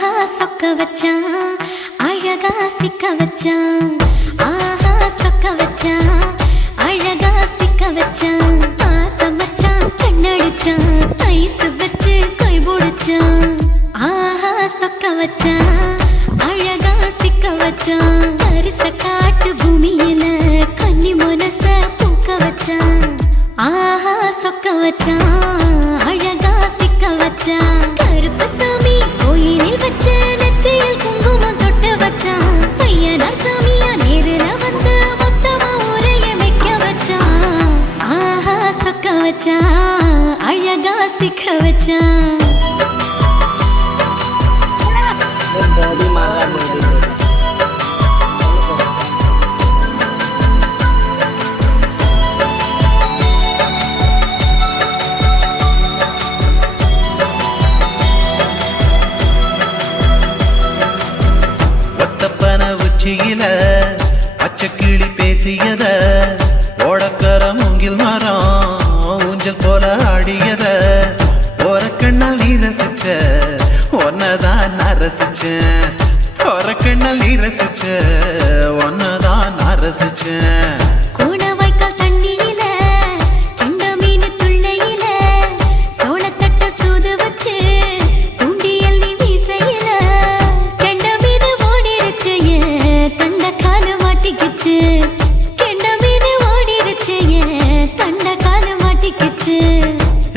ஆஹா சொக்க வச்சான் அழகா சிக்க வச்சான். ஆஹா சொக்க வச்சான் அழகா சிக்க வச்சான். ஆசை மச்சான் கண்ணடிச்சான் ஐஸ் வச்சு கை போடுச்சான். ஆஹா சொக்க வச்சான் அழகா சிக்க வச்சான். அரிச காட்டு பூமியில கன்னி மனச பூக்க வச்சான். ஆஹா சொக்க வச்சான் அழகா சிக்க வச்சான். கருப்பு சாமி கோயிலில் வச்ச நெத்தியில் குங்குமம் தொட்டு வச்சான். பையனா சாமியா நேரில வந்து மொத்தமா உரைய வைக்க வச்சான். ஆஹா சொக்க வச்சான் அழகா சிக்க வச்சான். பச்சைக்கிளி பேசியத ஓடக்கர மூங்கில் மரம் ஊஞ்சல் போல ஆடியத ஒரு கண்ணால் நீ ரசிச்ச ஒன்னதான் நான் ரசிச்சேன். ஒரு கண்ணால் நீ ரசிச்ச ஒன்னதான் நான் ரசிச்சேன்.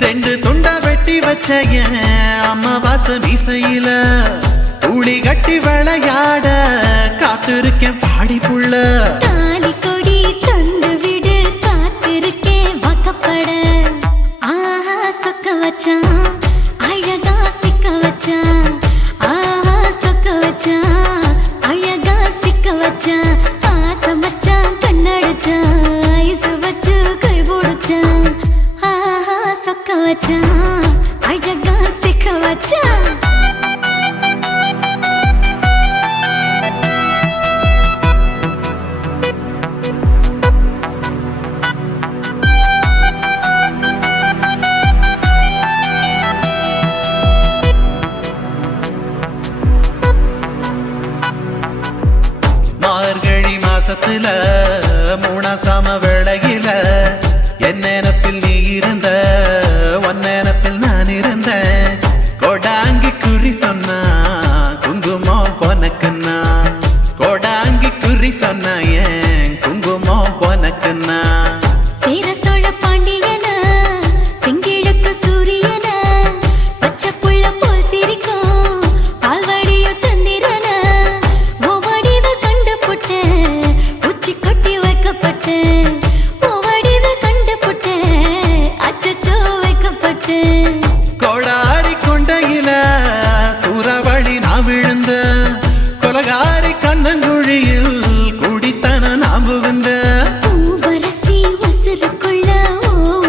ரெண்டு துண்டா வெட்டி வச்ச அம்மாவாச மீசையில ஊழி கட்டி விளையாட காத்திருக்கேன் பாடி புள்ள. தாலி கொடி தந்து விடு காத்திருக்கேன் வாக்கப்பட. ஆஹா சொக்க வச்சான் அழகா சிக்க வச்சான். ஆஹா சொக்க வச்சான் அழகா சிக்க வச்சான். ஆசை மச்சான் கண்ணடிச்சான் ஐஸ் வச்சு கை போடுச்சான். ஆஹா சொக்க வச்சான் அழகா சிக்க வச்சான். மார்கழி மாசத்துல மூணாசாம வேளையில என் நினப்பில் நீ இருந்த ஒன் நினப்பில் நான் இருந்தேன். கோடாங்கி குறி சொன்னா குங்குமம் பொனக்குன்னா. கோடாங்கி குறி சொன்னா ஏன் குங்குமம் பொனக்குன்னா. சேர சோழ பாண்டியன செங்கிழக்கு சூரியன பச்சை புள்ள போல் சிரிக்கும் பால்வடிய சந்திரன ஓவடிவ கண்டு புட்ட உச்சி கொட்டி வைக்கப்பட்ட. கோடாரி கொண்டையில சூறாவளி நான் விழுந்த கொலகாரி கண்ணங்குழியில் குடித்தன நாம் புகுந்த. பூவரசி உசுருக்குள்ள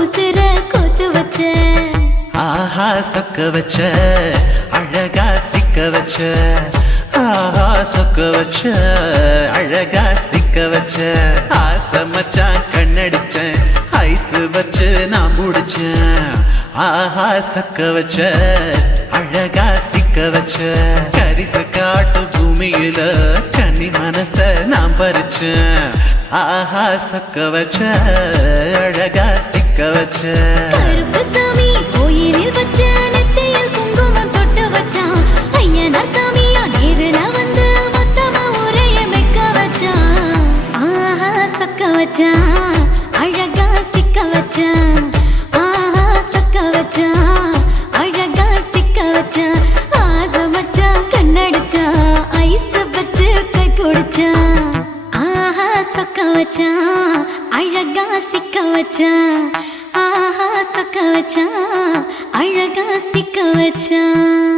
உசுர கொத்து வச்ச. ஆஹா சொக்க வச்ச அழகா சிக்க வச்ச. ஆஹா சொக்க வச்ச அழகா சிக்க வச்ச. ஆசை மச்சான் கண்ணடிச்சேன் ஐஸ் வச்சு நான் முடிச்சேன். ஆஹா சொக்க வச்ச அழகா சிக்க வச்ச. கரிச காட்டு பூமியில கன்னி மனச நான் பறிச்சேன். ஆஹா சொக்க வச்ச அழகா சிக்க வச்ச. கருப்பு சாமி கோயிலில் வச்ச நெத்தியில் குங்குமம் தொட்டு வச்சான். ஐயனா சாமியா நேரில வந்து மொத்தமா உரைய வைக்க வச்சான். ஆஹா சொக்க வச்சான் அழகா சிக்க வச்சான். ஆஹா சொக்க வச்சான் அழகா சிக்க வச்சான். ஆசை மச்சான் கண்ணடிச்சான் ஐஸ் வச்சு கை போடுச்சான். ஆஹா சொக்க வச்சான் அழகா சிக்க வச்சான். ஆஹா சொக்க வச்சான் அழகா சிக்க வச்சான்.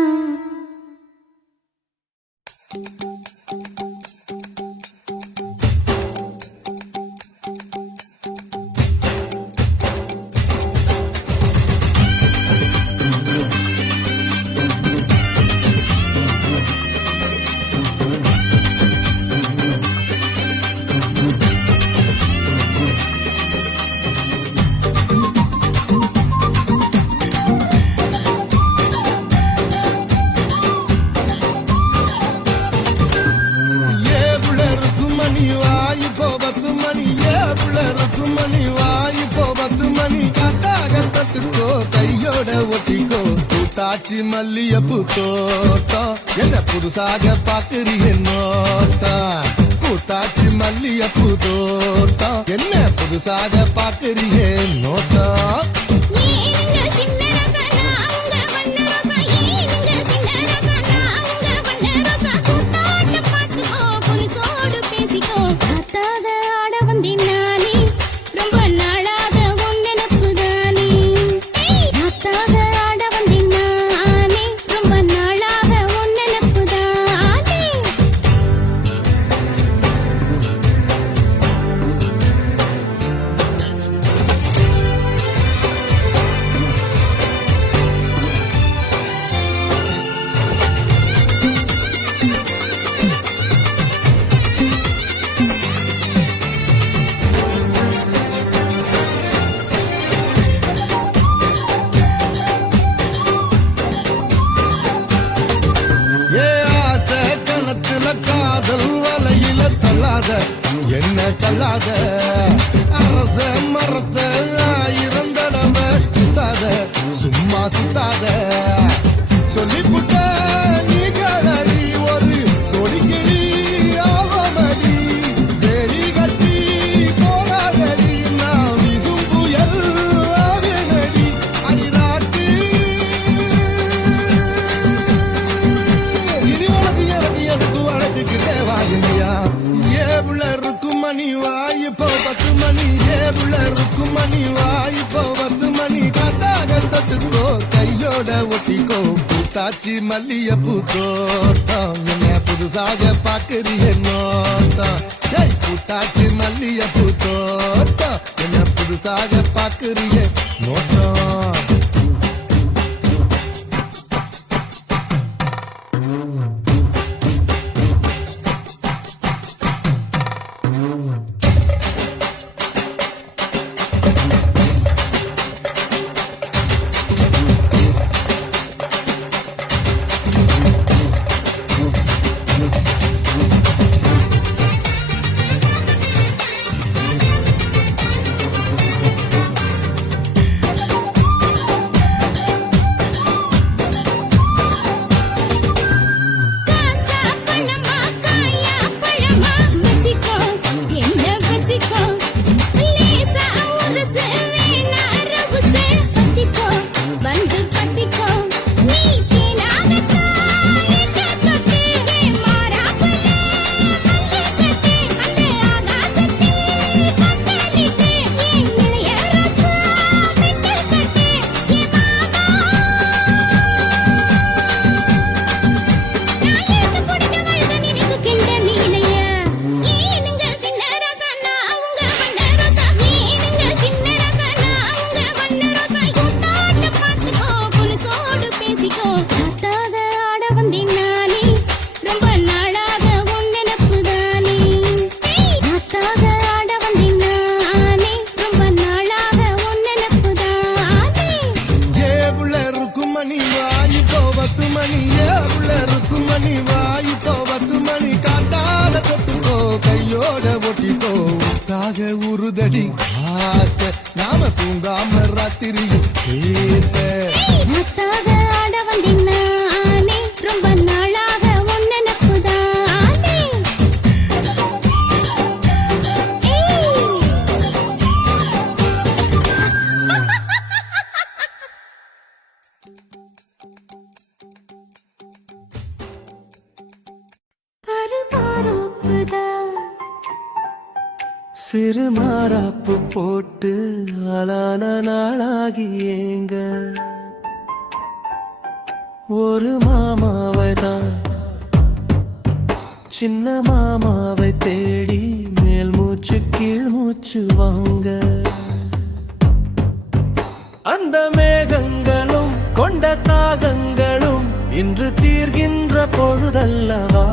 பூத்தாச்சி மல்லியப்பூ தோட்டம் என்ன புதுசாக பாக்குறிய நோட்டம் பூத்தாச்சி மல்லியப்பூ தோட்டம் என்ன புதுசாக பாக்குறிய நோட்டம் என்ன தள்ளாத அரச மரத்த ஆயிரம் தடவை சுத்தாத சும்மா சுத்தாத சொல்லிப்புட்ட நீ கடடி ஒரு சொடிக்கிளி ஆவமடி வெறி கட்டி போடாதடி நான் விசும் புயல் ஆவேனடி அடிராட்டி இனி உனக்கு எனக்கு எதுக்கு வழக்குக்கிட்டே வாங்கியா மணி வாய்ப்போ 10 மணி ஏவுள்ள இருக்கும் மணி வாய்ப்போ 10 மணி காத்தாக தொட்டுக்கோ கையோட ஒட்டிக்கோ பூத்தாச்சி மல்லியப்பூ தோட்டம் என்ன புதுசாக பாக்குறிய நோட்டம் பூத்தாச்சி மல்லியப்பூ தோட்டம் என்ன புதுசாக பாக்குறிய நோட்டம் உருதடி ஆசை நாம தூங்காம ராத்திரி பேச முத்தாக ஆட வந்தினானே ரொம்ப நாளாக உன் நினைப்புதானே சிறு மாறாப்பு போட்டு ஆளான நாளாகி ஏங்க ஒரு மாமாவை தான் சின்ன மாமாவை தேடி மேல் மூச்சு கீழ் மூச்சு வாங்க அந்த மேகங்களும் கொண்ட தாகங்களும் இன்று தீர்கின்ற பொழுதல்லவா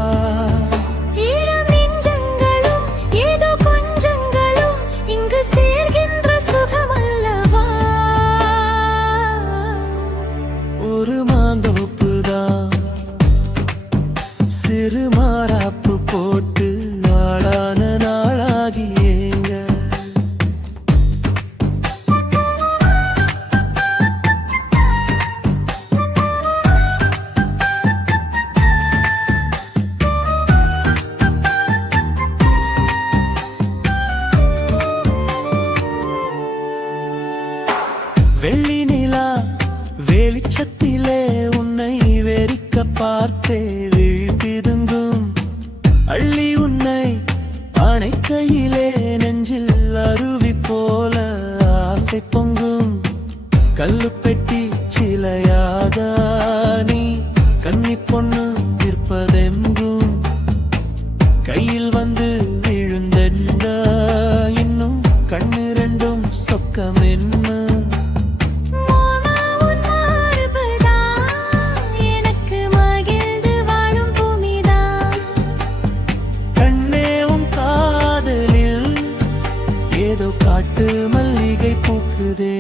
ஒரு மாந்தோப்புதான் சிறு மாறாப்பு போட்டு ஆளான நாளாகி ஏங்க பார்த்தே விழிப்பிதுங்கும் அள்ளி உன்னை அணைக்கையிலே நெஞ்சில் அருவி போல ஆசை பொங்கும் கல்லுப்பெட்டி சிலையாக நீ கன்னி பொண்ணு நிற்பதெங்கும் கையில் வந்து விழுந்தென்ன இன்னும் கண்ணு ரெண்டும் சொக்கம் என்ன மாமா உன் மார்புதான் எனக்கு மகிழ்ந்து வாழும் பூமிதான் கண்ணே உன் காதலில் ஏதோ காட்டு மல்லிகை பூக்குதே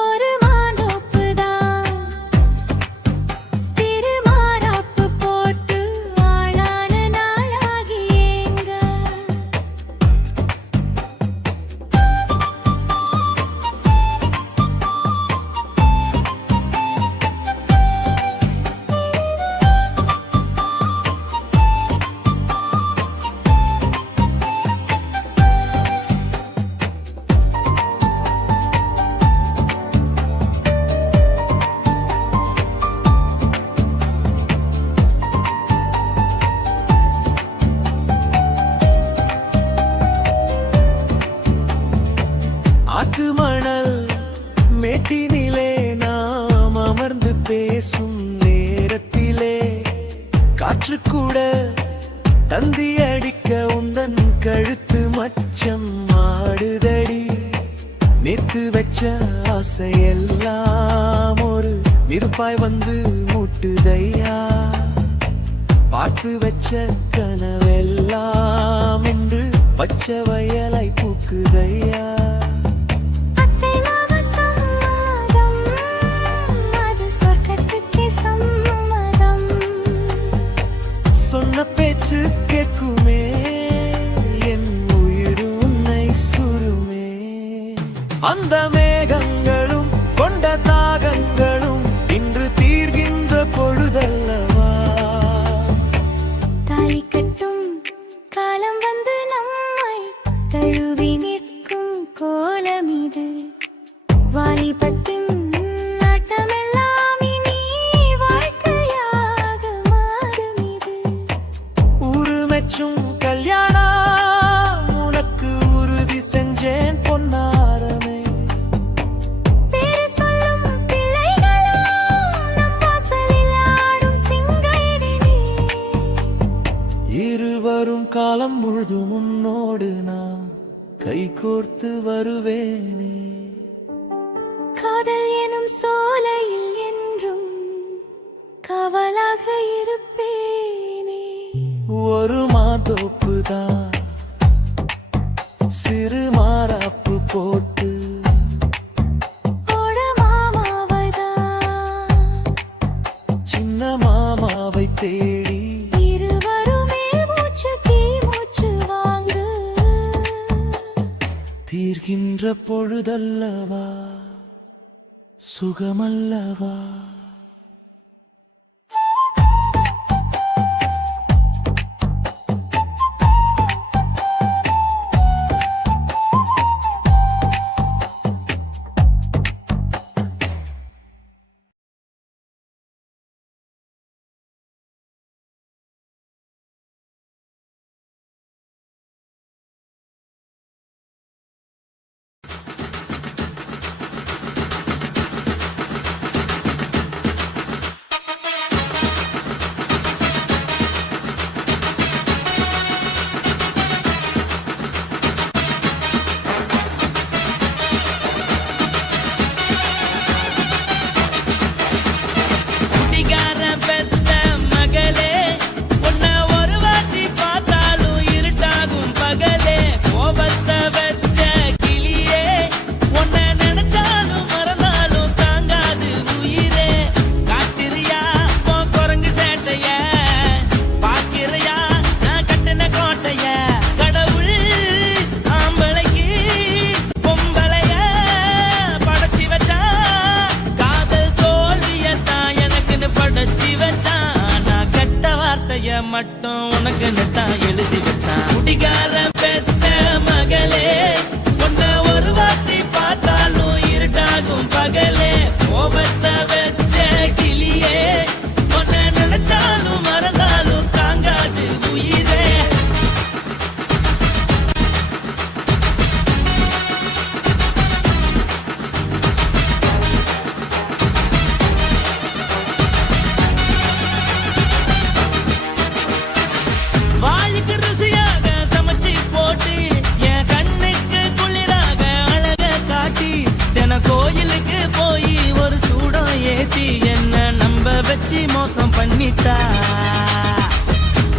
ஒரு மாந்தோப்புதான் சிறு மாறாப்பு போட்டு ஆளான நாளாகி ஏங்க ஆத்து மணல் மேட்டினிலே நாம் அமர்ந்து பேசும் நேரத்திலே காற்று கூட தந்தி அடிக்க உந்தன் கழுத்து மச்சம் ஆடுதடி நேத்து வச்ச ஆசையெல்லாம் ஒரு நெருப்பாய் வந்து முட்டுதையா பார்த்து வச்ச கனவெல்லாம் என்று பச்சை வயலை பூக்குதையா அத்தை மாமா சம்மதம் அது சொர்க்கத்துக்கே சம்மதம் சொன்ன பேச்சு கேட்குமே என் உயிர் உன்னை சுருமே அந்த மேகங்களும் கொண்ட தாகங்களும் இன்று தீர்கின்ற பொழுதல்லவா தாலி கட்டும் காலம் வந்து நம்மை தழுவி நிற்கும் கோலம் இது வாலிபத்தின் நாட்டமெல்லாம் இனி வாழ்க்கையாக மாறும் இது ஊரு மெச்சும் கல்யாணம் உனக்கு உறுதி செஞ்சேன் பொன்னாரமே பேரு சொல்லும் பிள்ளைகளும் நம் வாசலில் ஆடும் சிங்காரினி இருவரும் காலம் முழுதும் உன்னோடு நான் கைகோர்த்து வருவேனே காதல் எனும் சோலையில் என்றும் காவலாக இருப்பேனே ஒரு மாதோப்புதான் சிறு மாறாப்பு போட்டு ஓட மாமாவதான் சின்ன மாமாவை தேடி இருவருமே மூச்சு கீழ் மூச்சு வாங்கு தீர்கின்ற பொழுதல்லவா சுகமல்லவா மட்டும் உனக்கு நெத்தான் எழுதி வச்சான் குடிகார பெத்த மகளே உன்னை ஒரு வாட்டி பார்த்தாலும் இருட்டாகும் பகலே கோபத்தை வச்ச கிளியே உன்னை மோசம் பண்ணிட்டா.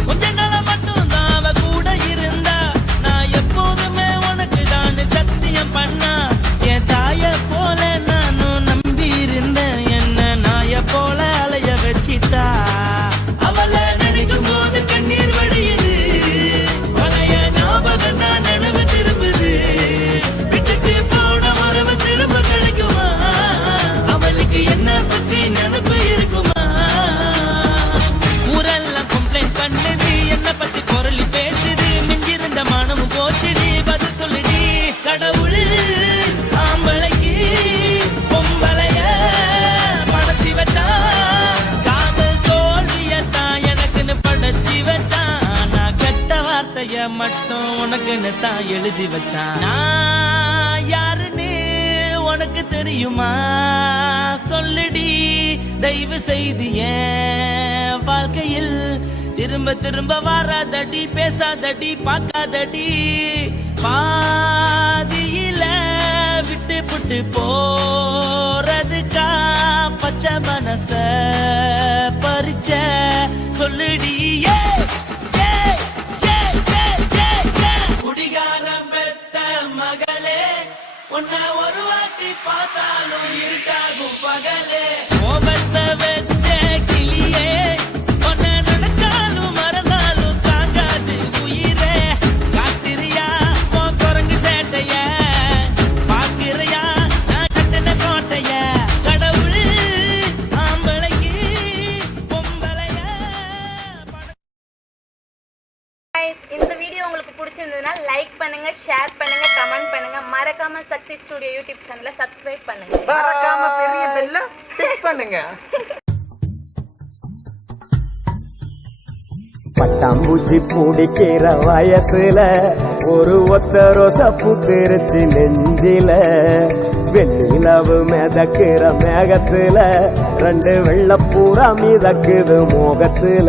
கொஞ்ச நாள மட்டும் தான் அவ கூட இருந்தா, நான் எப்போதுமே உனக்கு தான் சத்தியம் பண்ணா. என் தாய போல நானும் நம்பி இருந்தேன், என்ன நாய போல அலைய வச்சிட்டா. அவளை நினைக்கும் போது கண்ணீர் வடியுது, பழைய ஞாபகம் தான் நினைவு திரும்புது. விட்டுட்டு போன உறவு திரும்ப கிடைக்குமா? அவளுக்கு என்ன பத்தி நினைப்பு இருக்குமா? ஊரெல்லாம் கம்ப்ளைண்ட் பண்ணுது, என்ன பத்தி பொருளி பேசுது. மிஞ்சிருந்த மனமும் போச்சுடி, பதில் சொல்லுடி. கடவுள் ஆம்பளைக்கு பொம்பளைய படைச்சி வச்சான், காதல் தோல்வியத்தான் எனக்குன்னு படைச்சி வச்சான். நான் கெட்ட வார்த்தைய மட்டும் உனக்குன்னு தான் எழுதி வச்சான். நான் யாருன்னு உனக்கு தெரியுமா? சொல்லுடி தயவு செய்து என் வாழ்க்கையில் திரும்ப திரும்ப வராதடி, பேசாதடி, பார்க்காதடி. பாதியில விட்டு புட்டு போறதுக்கா பச்சை மனச பறிச்ச சொல்லுடி. குடிகாரம் பெத்த மகளே, உன்னை ஒரு வாட்டி பார்த்தாலும் இருட்டாகும் பகலே. கோபத்தை வச்ச கிளியே, உன்னை நினைச்சாலும் மறந்தாலும் தாங்காது உயிரே. காத்திரியா உன் குரங்கு சேட்டைய, பார்க்கிறையா நான் கட்டின கோட்டைய. கடவுள் ஆம்பளைக்கு பொம்பளைய Guys, இந்த வீடியோ உங்களுக்கு பிடிச்சிருந்ததுன்னா லைக் பண்ணுங்க, ஷேர் பண்ணுங்க, கமெண்ட் பண்ணுங்க. மறக்காம சக்தி ஸ்டுடியோ யூடியூப் சேனலை சப்ஸ்கிரைப் பண்ணுங்க. மறக்காம பெரிய பெல்ல கிளிக் பண்ணுங்க. பட்டாம்பூச்சி பிடிக்கிற வயசுல ஒரு ஒத்த ரோசா பூத்திருச்சு நெஞ்சில. வெண்ணிலவு மிதக்கிற மேகத்துல ரெண்டு வெள்ளப்பூரா மிதக்குது மோகத்துல.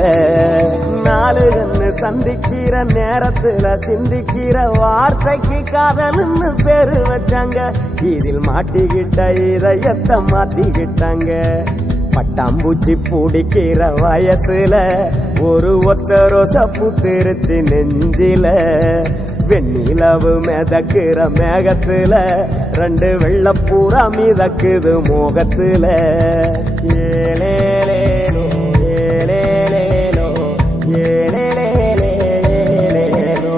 நாலு கண்ணு சந்திக்கிற நேரத்துல சிந்திக்கிற வார்த்தைக்கு காதல்னு பேரு வச்சாங்க. இதில் மாட்டிக்கிட்ட இதயத்தை மாத்திக்கிட்டாங்க. பட்டாம்பூச்சி பிடிக்கிற வயசுல ஒரு ஒத்த ரோசா பூத்திருச்சு நெஞ்சில. வெண்ணிலவு மிதக்கிற மேகத்துல ரெண்டு வெள்ளப்பூரா மிதக்குது மோகத்துல. ஏலேலேலோ ஏலேலேலோ ஏலேலேலேலோ ஏலேலேலோ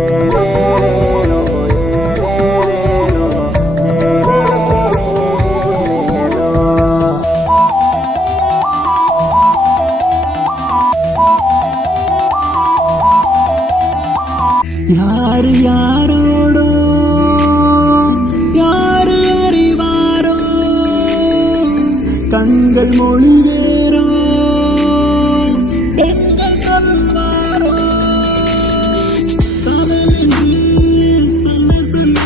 ஏலேலேலோ ஏலேலேலோ. யாரு யாரோடோ யாரு அறிவாரோ, கண்கள் மொழி வேறோ என்ன சொல்வாரோ. காதலென்று சொல்ல சொல்ல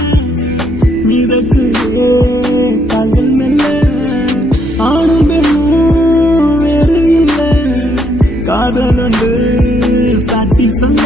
மிதக்குதே கால்கள் மெல்ல. ஆணும் பெண்ணும் வேறு இல்லை, காதல் ஒன்று சாட்சி சொல்ல.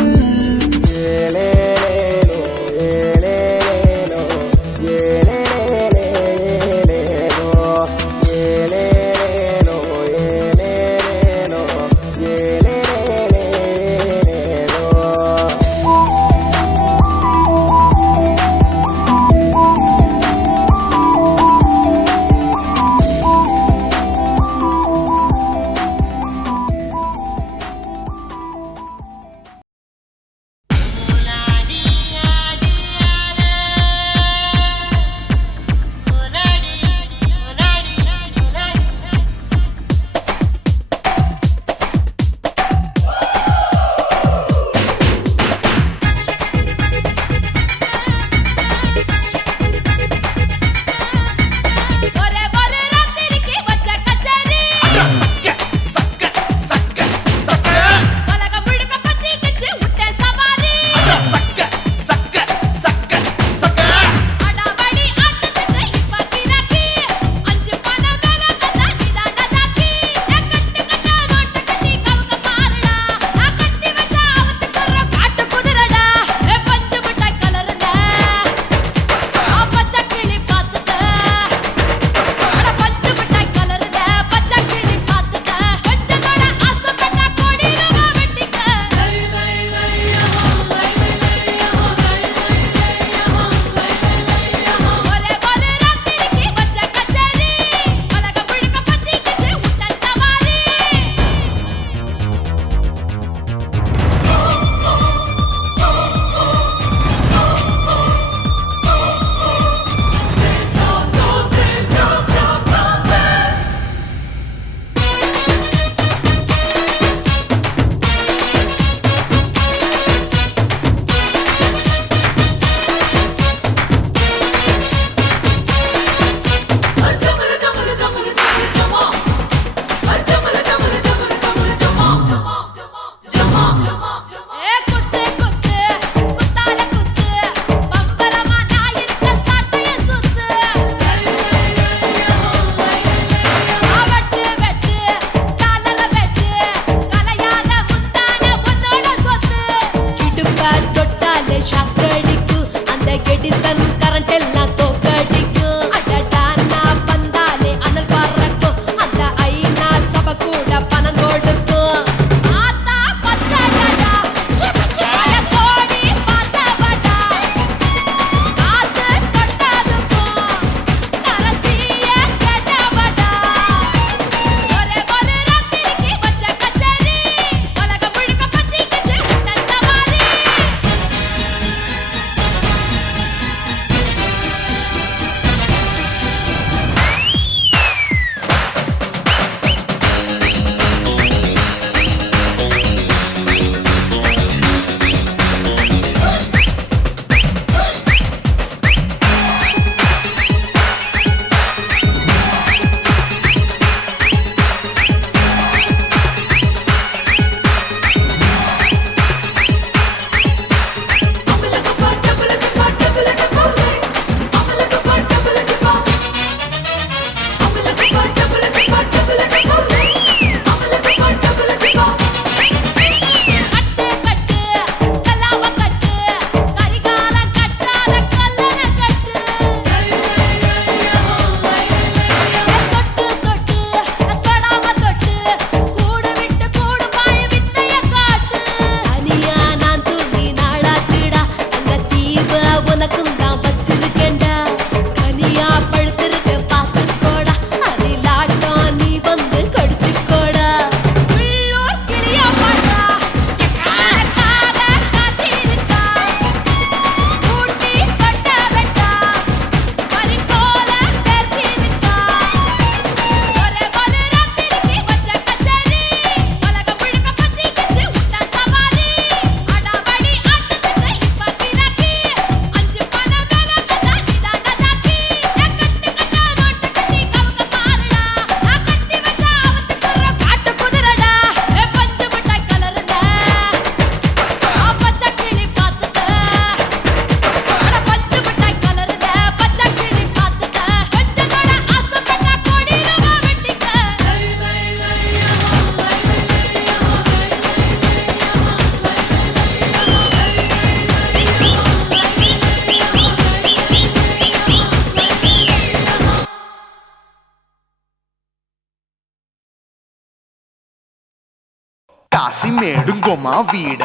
తాసి మేడుంగోమా వీడ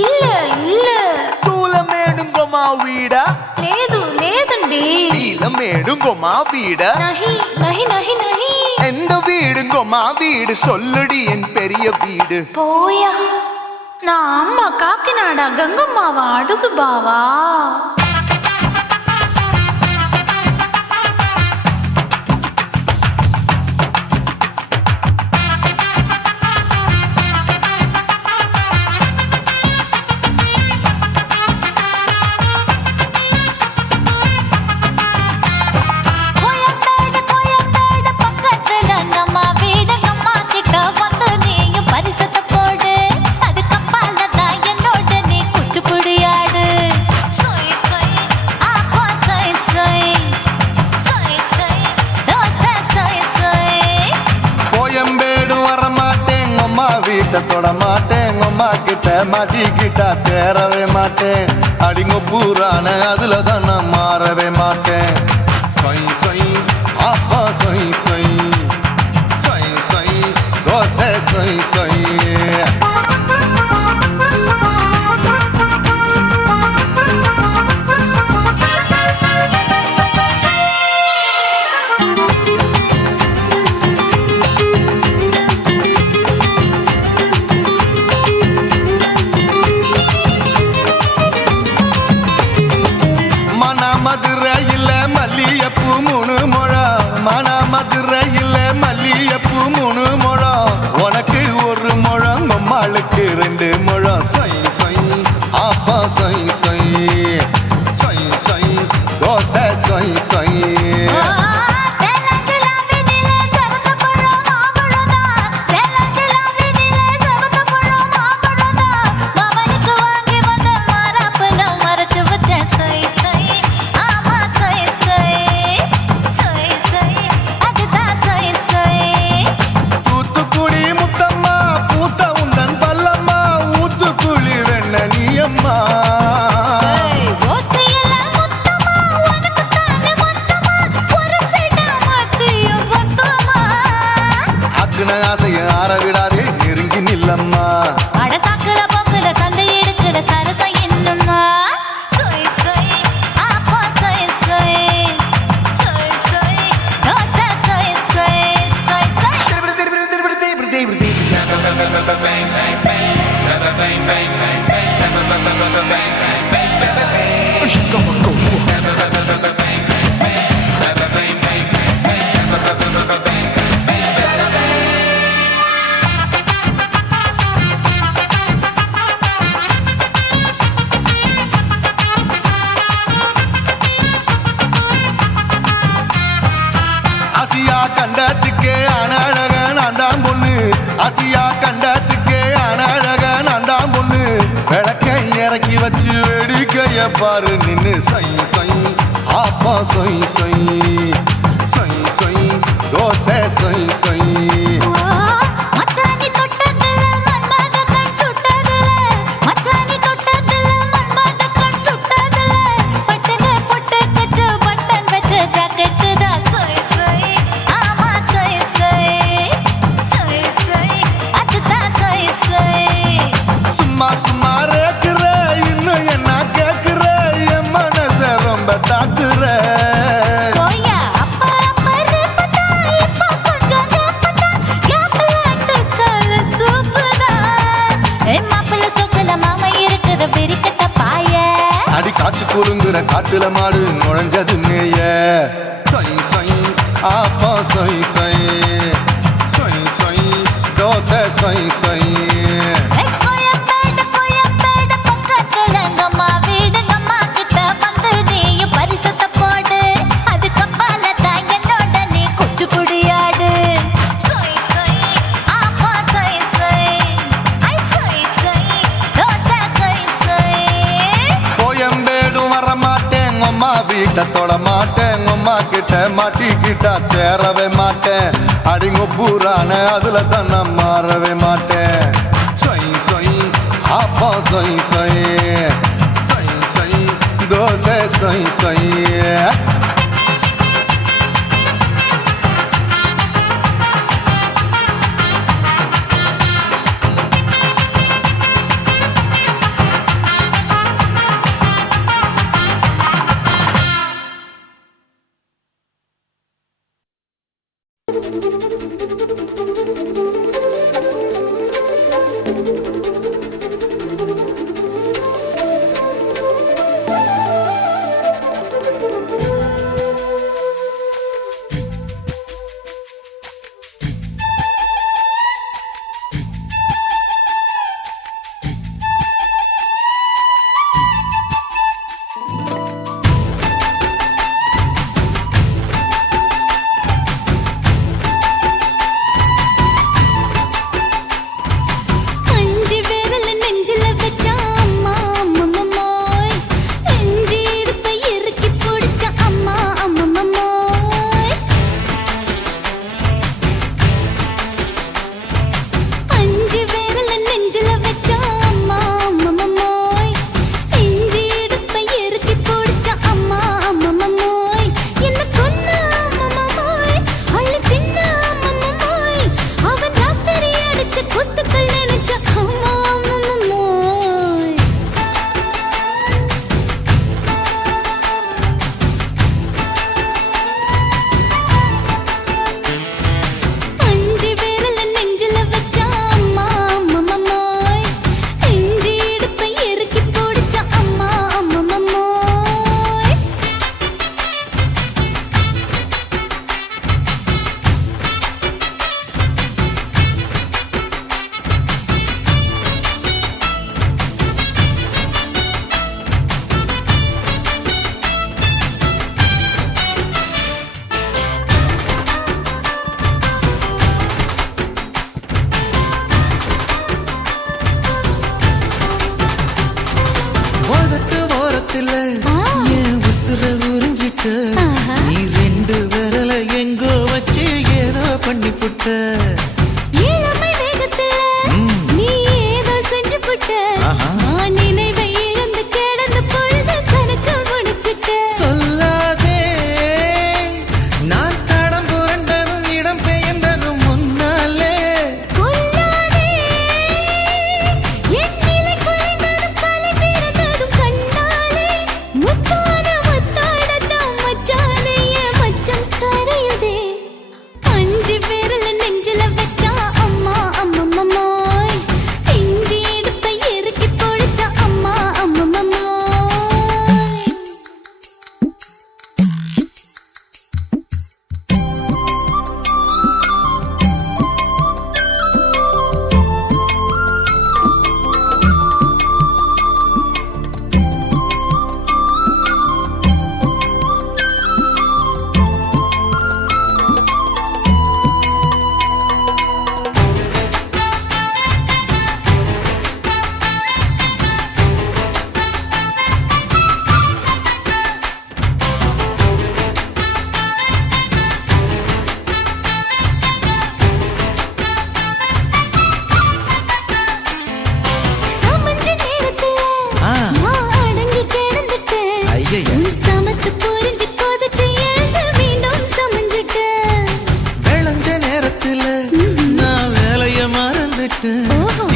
இல்ல இல்ல తూల మేడుంగోమా వీడ లేదు లేదండి నీల మేడుంగోమా వీడ நஹி நஹி நஹி நஹி எந்த வீடுங்கோமா வீடு சொல்லுடி என் பெரிய வீடு போயா நான் அம்மா காக்கிநாடா கங்கம்மாவா அடுகு பாவா வீட்டை தொட மாட்டேன் அம்மா கிட்ட மாட்டிக்கிட்டா தேரவே மாட்டேன் அடிங்க பூரான அதுல தான் நான் மாறவே மாட்டேன் சொய் சொய் அப்பா சொய் சொய் சொய் சொய் தோசை சொய் சொய் மதுரையில் மல்லியப்பூ 3 முழம் மன மதுரையில் மல்லியப்பூ 3 முழம் உனக்கு 1 முழம் அம்மாளுக்கு 2 முழம் சொய் சொய் அப்பா சொய் சொய் சொய் சொய் தோசை சொய் சொய் விடாதே நெருங்கி நில்லம்மா அடசாக்குல போக்குல சந்தை எடுக்கல சரச என்னம்மா சொய் சொய் அப்பா சொய் சொய் சொய் சொய் தோசை சொய் சொய் சொய் சொய் கண்டத்துக்கே அனழக நான் தான் பொண்ணு ஆசியா கண்டத்துக்கே அனழக நான் தான் பொண்ணு விளக்கை இறக்கி வச்சு வேடிக்கைய பாரு நின்னு சொய் சொய் அப்பா சொய் சொய் சொய் சொய் தோசை சொய் சொய் சும்மா ரேக்குற இன்னும் என்ன கேக்குற என் மனச ரொம்ப தாக்குற அடி காய்ச்சி குறுங்குற காட்டுல மாடு நுழைஞ்சது மேய சொய் சொய் அப்பா சொய் சொய் சொய் சொய் தோசை சொய் சொய் வீட்டை தொட மாட்டேன் அம்மா கிட்ட மாட்டிக்கிட்டா தேரவே மாட்டேன் அடிங்க பூரான அதுல தான் நான் மாறவே மாட்டேன் சொய் சொய் அப்பா சொய் சொய் சொய் சொய் தோசை சொய் சொய்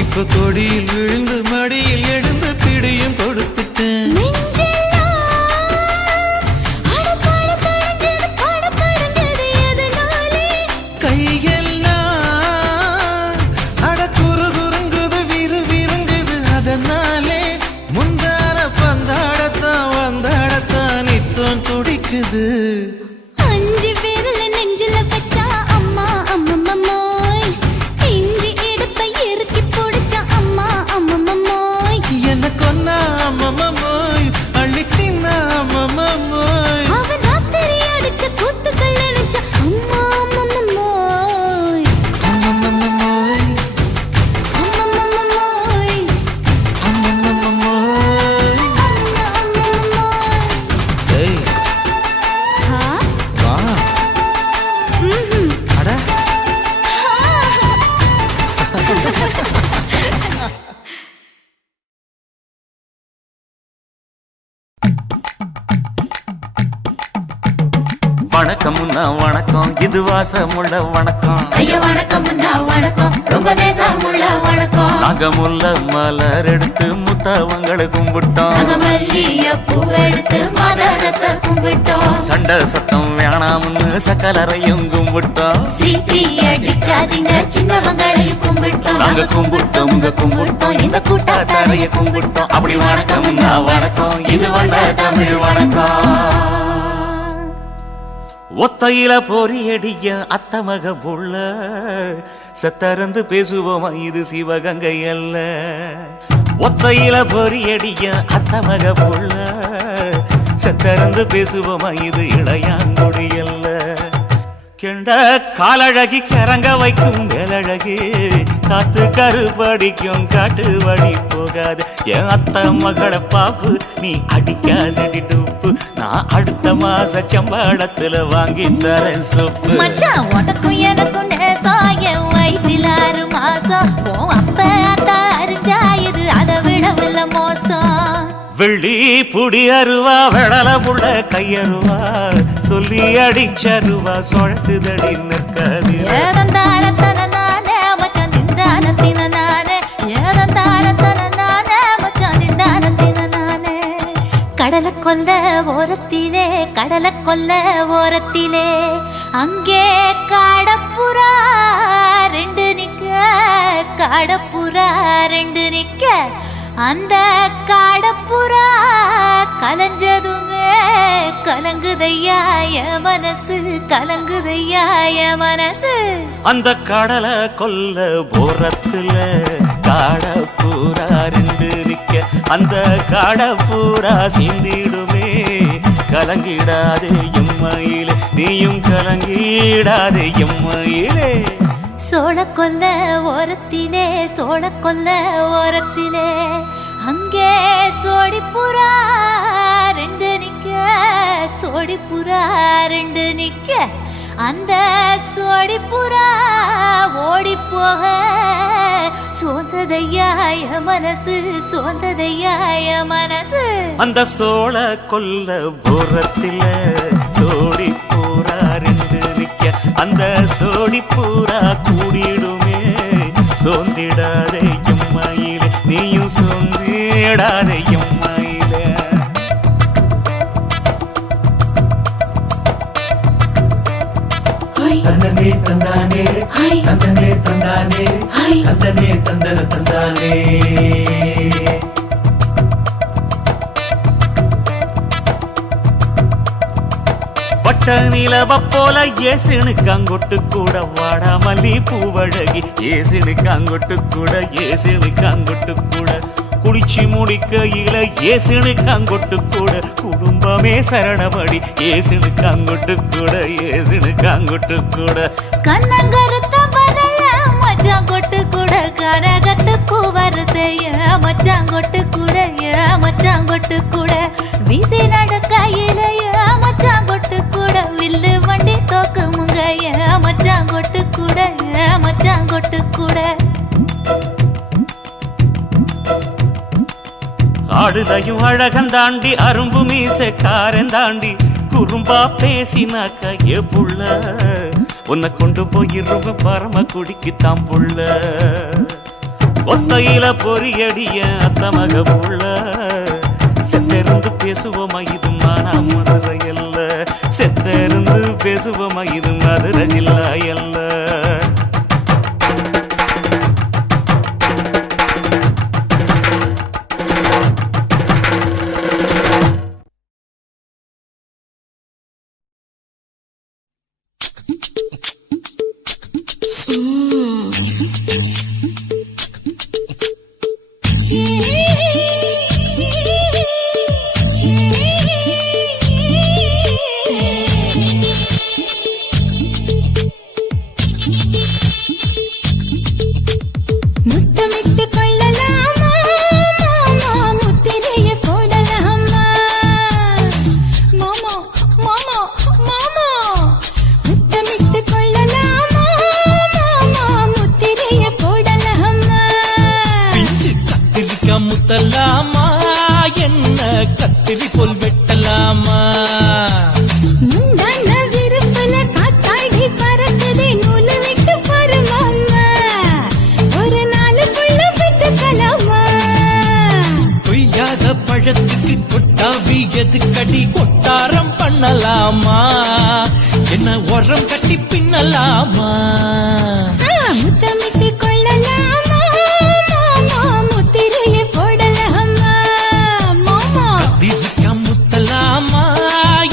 இப்ப கொடியில் விழுந்து மடியில் எழுந்து பிடியும் கொடுத்துட்டேன். கையெல்லாம் அட குறு குறுங்குது விறு விருங்குது அதனாலே முந்தார பந்தாடத்தான் வந்தாடத்தான் நித்தம் துடிக்குது. 5 பேர்ல நெஞ்சில வச்சா அம்மா அம்மம்மோய், இஞ்சி எடுப்பை இறுக்கி பிடிச்சா அம்மா அம்மம்மோய், என்ன கொன்னா அம்மம்மோய் அள்ளித்தின்னா அம்மம்மோய், அவன் ராத்திரி அடிச்ச கூத்துக்கள் நினைச்சா அம்மா அம்மம்மோய், அம்மம்மோய் அம்மம்மோய், அம்மம்மோய். அம்மா அம்மம்மோய். ஏய் ஹா? வா ம்ஹும். அட வணக்கம் வணக்கம் இது வாசமுள்ள வணக்கம். ஐயா வணக்கம் வணக்கம் ரொம்ப தேசமுள்ள வணக்கம். நாங்க முல்ல மலர் எடுத்து முத்தவங்களை கும்பிட்டோம். மல்லிய பூ எடுத்து மதரச கும்பிட்டோம். சண்டை சத்தம் வேணாம்னு சக்கலரையும் கும்பிட்டோம். சீட்டி அடிக்காதீங்க சின்னவங்களையும் கும்பிட்டோம். நாங்க கும்பிட்டோம் உங்க கும்பிட்டோம் இந்த கூட்டாத்தாரைய கும்பிட்டோம். அப்படி வணக்கம் வணக்கம் இது வந்த தமிழ் வணக்கம். ஒத்தையில பொறியடிய அத்தமக புள்ள சத்தறந்து பேசுவோமா இது சிவகங்கை அல்ல. ஒத்தையில பொறியடிய அத்தமக புள்ள சத்தறந்து பேசுவோமா இது இளையாங்குடி அல்ல. கெண்ட காலழகி கிறங்க வைக்கும் வேலழகி காத்து கருப்படிக்கும் காட்டு வழி போகாது. என் அத்த மகளை பாப்பு நீ அடிக்காதடி டூப்பு. நான் அடுத்த மாச சம்பளத்துல வாங்கி தரேன் சொப்பு. மச்சான் உனக்கும் எனக்கும் நேசம் என் வயிற்றில் 6 மாசம். உன் அப்ப அத்தா அறிஞ்சா இது அதை விடவில்ல மோசம். வெள்ளி புடி அருவா வெடல புள்ள கையருவா சொல்லி அடிச்சருவா சொழட்டுதடி நிற்காது. ஏதந்தாரத்தன நானே மச்சான் திந்தானத்தின நானே. ஏதந்தாரத்தன நானே மச்சான் திந்தானத்தின நானே. கடலை கொல்ல ஓரத்திலே கடலை கொல்ல ஓரத்திலே அங்கே காடப்புறா 2 நிக்க. காடப்புறா 2 நிக்க. அந்த காடப்புறா கலஞ்சதுமே கலங்குதையா என் மனசு. கலங்குதையா என் மனசு. அந்த கடலை கொல்ல போரத்துல காடப்பூரா 2 நிக்க. அந்த காடப்பூரா சிந்திடுமே கலங்கிடாதே எம்மையிலே நீயும் கலங்கிடாதே எம்மையிலே. சோழக்கொல்ல ஓரத்திலே சோழக்கொல்ல ஓரத்திலே அங்கே சோடிப்புறா 2 நிக்க. சோடிப்புறா 2 நிக்க. அந்த சோடிப்புறா ஓடி போக சோந்ததையா என் மனசு. சோந்ததையா என் மனசு. அந்த சோழ கொல்ல போரத்தில சோடி பூரா 2 நிக்க. அந்த சோடி பூரா கூடிடுமே சோந்திடாதே எம்மையிலே நீயும் சோந்திடாதே எம்மையிலே. தந்தனே தந்தானே தந்தனே தந்தானே தந்தனே தந்தன தந்தானே. வட்ட நிலவ போல ஏசுனுக்கு அங்கொட்டு கூட வாடா மல்லி பூவழகி. ஏசுனுக்கு அங்கொட்டு கூட ஏசுனுக்கு அங்கொட்டு கூட குளிச்சு முடிக்கையில ஏசுனுக்கு அங்கொட்டு கூட குடும்பமே சரணபடி. ஏசுனுக்கு அங்கொட்டு கூட ஏசுனுக்கு அங்கொட்டு கூட. கண்ணங்கருத்த வரைய மச்சாங்கொட்டு கூட கரகத்துக்கு வரிசைய மச்சாங்கொட்டு கூட மச்சாங்கொட்டு கூட வீசி நடக்கையில மச்சாங்கொட்டு கூட வில்லு வண்டி தோக்குமுங்க மச்சாங்கொட்டு கூட மச்சாங்கொட்டு கூட. ஆடுதையும் அழகந்தாண்டி அரும்பு மீசக்காரந்தாண்டி குறும்பா பேசினாக்க ஏ புள்ள உன்னை கொண்டு போயிருவ பரம குடிக்கு தாம் புள்ள. ஒத்தையில பொறியடிய அத்தமக புள்ள செத்திருந்து பேசுவோமா இது மானா மதுரை அல்ல செத்திருந்து பேசுவோமா இது மதுரை ஜில்லா அல்ல முத்தமிட்டு கொள்ளலாமா மாமா முத்திரைய போடலாமா மாமா மாமா மாமா முத்தமிட்டு கொள்ளலாமா மாமா முத்திரைய போடலாமா பிஞ்சு கத்திரிக்கா முத்தலாமா என்ன கத்திரி போல் வெட்டலாமா முந்தான விருப்பல காத்தாடி பறக்குதே நூலு விட்டு பாரு மாமா ஒரு நாளுக்குள்ள விட்டுக்கலாமா கொய்யாத பழத்துக்கு கொட்டாவி எதுக்கடி கொட்டாரம் பண்ணலாமா என்ன உரம் கட்டி பின்னலாமா முத்தமிட்டு கொள்ளலாமா மாமா முத்திரைய போடலாமா மாமா கத்திரிக்கா முத்தலாமா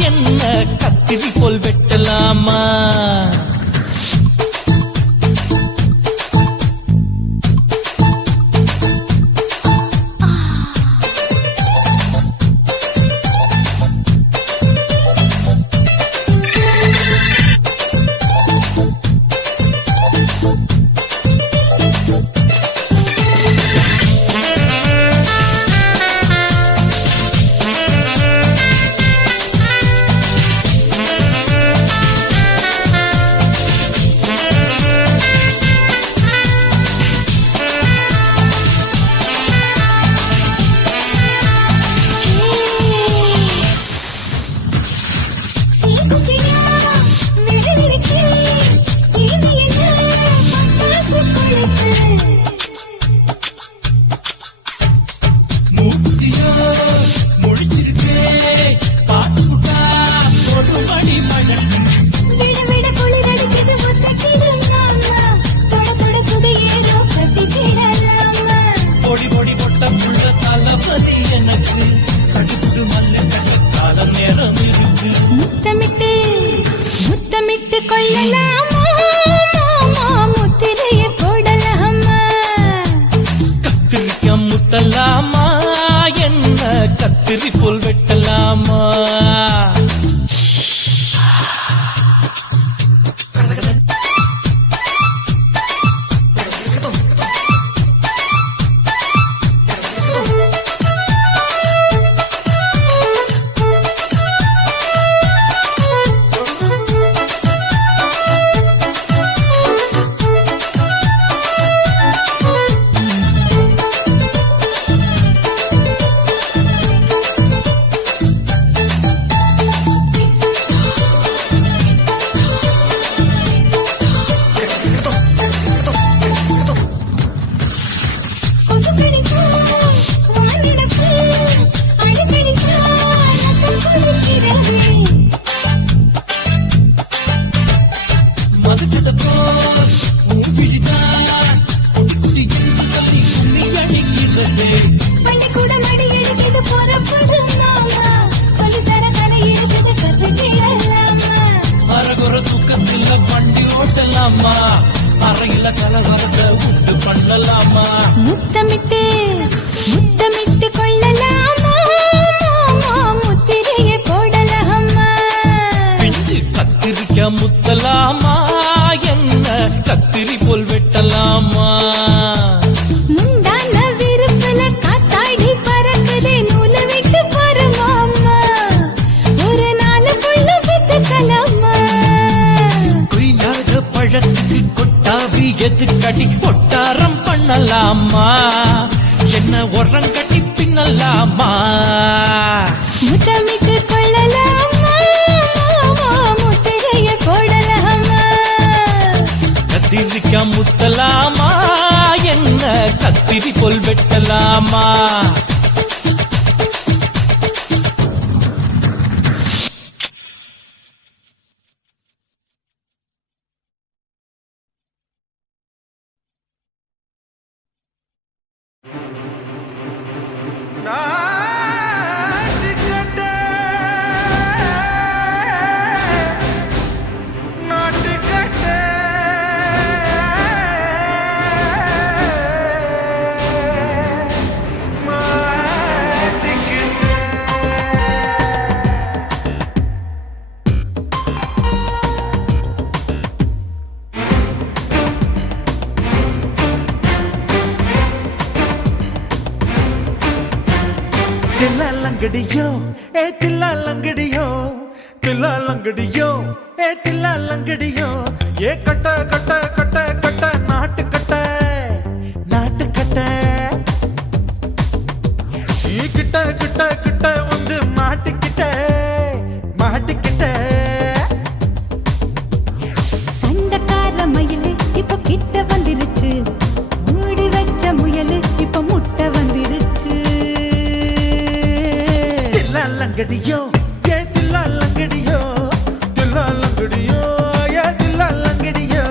என்ன கத்திரி போல் வெட்டலாமா முத்தமிட்டு கொள்ளலாமா மாமா முத்திரைய போடலாமா கத்திரிக்கா முத்தலாமா என்ன கத்திரி போல் வெட்டலாமா முத்தமிட்டு முத்தமிட்டு கொள்ளலாமா மாமா முத்திரைய போடலாமா பிஞ்சு கத்திரிக்கா முத்தலாமா என்ன கத்திரி போல் வெட்டலாமா முந்தான விருப்பல காத்தாடி பறக்குதே நூலு விட்டு பாரு மாமா ஒரு நாளுக்குள்ள விட்டுக்கலாமா கொய்யாத பழத்துக்கு கொட்டாவி எதுக்கடி கொட்டாரம் பண்ணலாமா என்ன உரம் கட்டி பின்னலாமா முத்தமிட்டு கொள்ளலாமா மாமா முத்திரைய போடலாமா கத்திரிக்கா முத்தலாமா என்ன கத்திரி கத்திரி போல் வெட்டலாமா? தில்லாலங்கடியோ ஏ தில்லாலங்கடியோ தில்லாலங்கடியோ ஏ தில்லாலங்கடியோ ஏ கட்ட கட்ட கட்ட கட்ட நாட்டு கட்ட நாட்டு கட்ட நீ கிட்ட கிட்ட கிட்ட வந்து மாட்டிக்கிட்ட மாட்டிக்கிட்ட சண்டக்கார மயிலு இப்ப கிட்ட வந்துருச்சு மூடி வச்ச முயலு இப்ப முட்டை வந்துருச்சு தில்லாலங்கடியோ ஏ தில்லாலங்கடியோ தில்லாலங்கடியோ ஏ தில்லாலங்கடியோ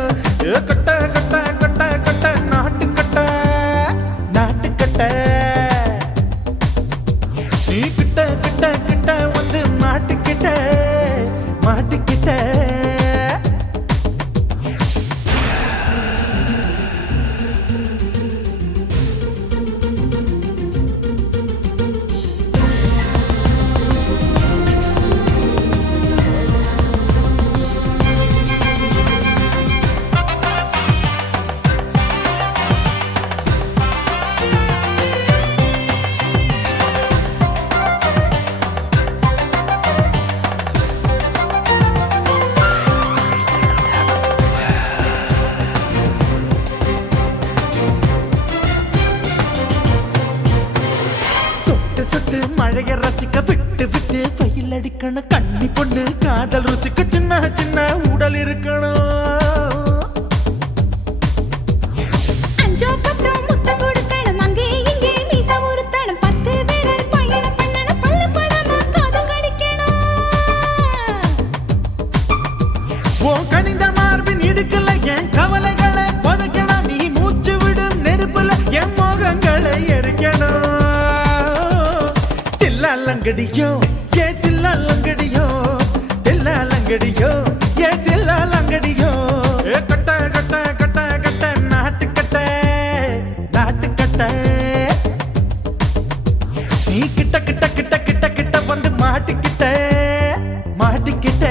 ஏ கட்ட கட்ட கட்ட கட்ட நாட்டு கட்ட நாட்டு கட்ட நீ கிட்ட கிட்ட கிட்ட வந்து மாட்டிக்கிட்ட மாட்டிக்கிட்ட மழைய ரசிக்க விட்டு விட்டு வெயில் அடிக்கணும் கண்ணி பொண்ணு காதல் ருசிக்க சின்ன சின்ன உடல் இருக்கணும் அஞ்சோ பத்தோ முத்தம் கொடுக்கணும் அங்கே இங்கே மீச உருத்தணும் 10 விரல் பயணம் பண்ணணும் பல்ல படமா காது கடிக்கணும் ஓ கனிந்த மார்பின் இடுக்கல என் கவலைகளை புதைக்கணும் நீ மூச்சு விடும் நெருப்புல என் மோகங்களை எரிக்கணும் தில்லாலங்கடியோ ஏ தில்லாலங்கடியோ தில்லாலங்கடியோ ஏ தில்லாலங்கடியோ ஏ கட்ட கட்ட கட்ட கட்ட நாட்டு கட்ட நாட்டு கட்ட நீ கிட்ட கிட்ட கிட்ட கிட்ட கிட்ட வந்து மாட்டிக்கிட்ட மாட்டிக்கிட்ட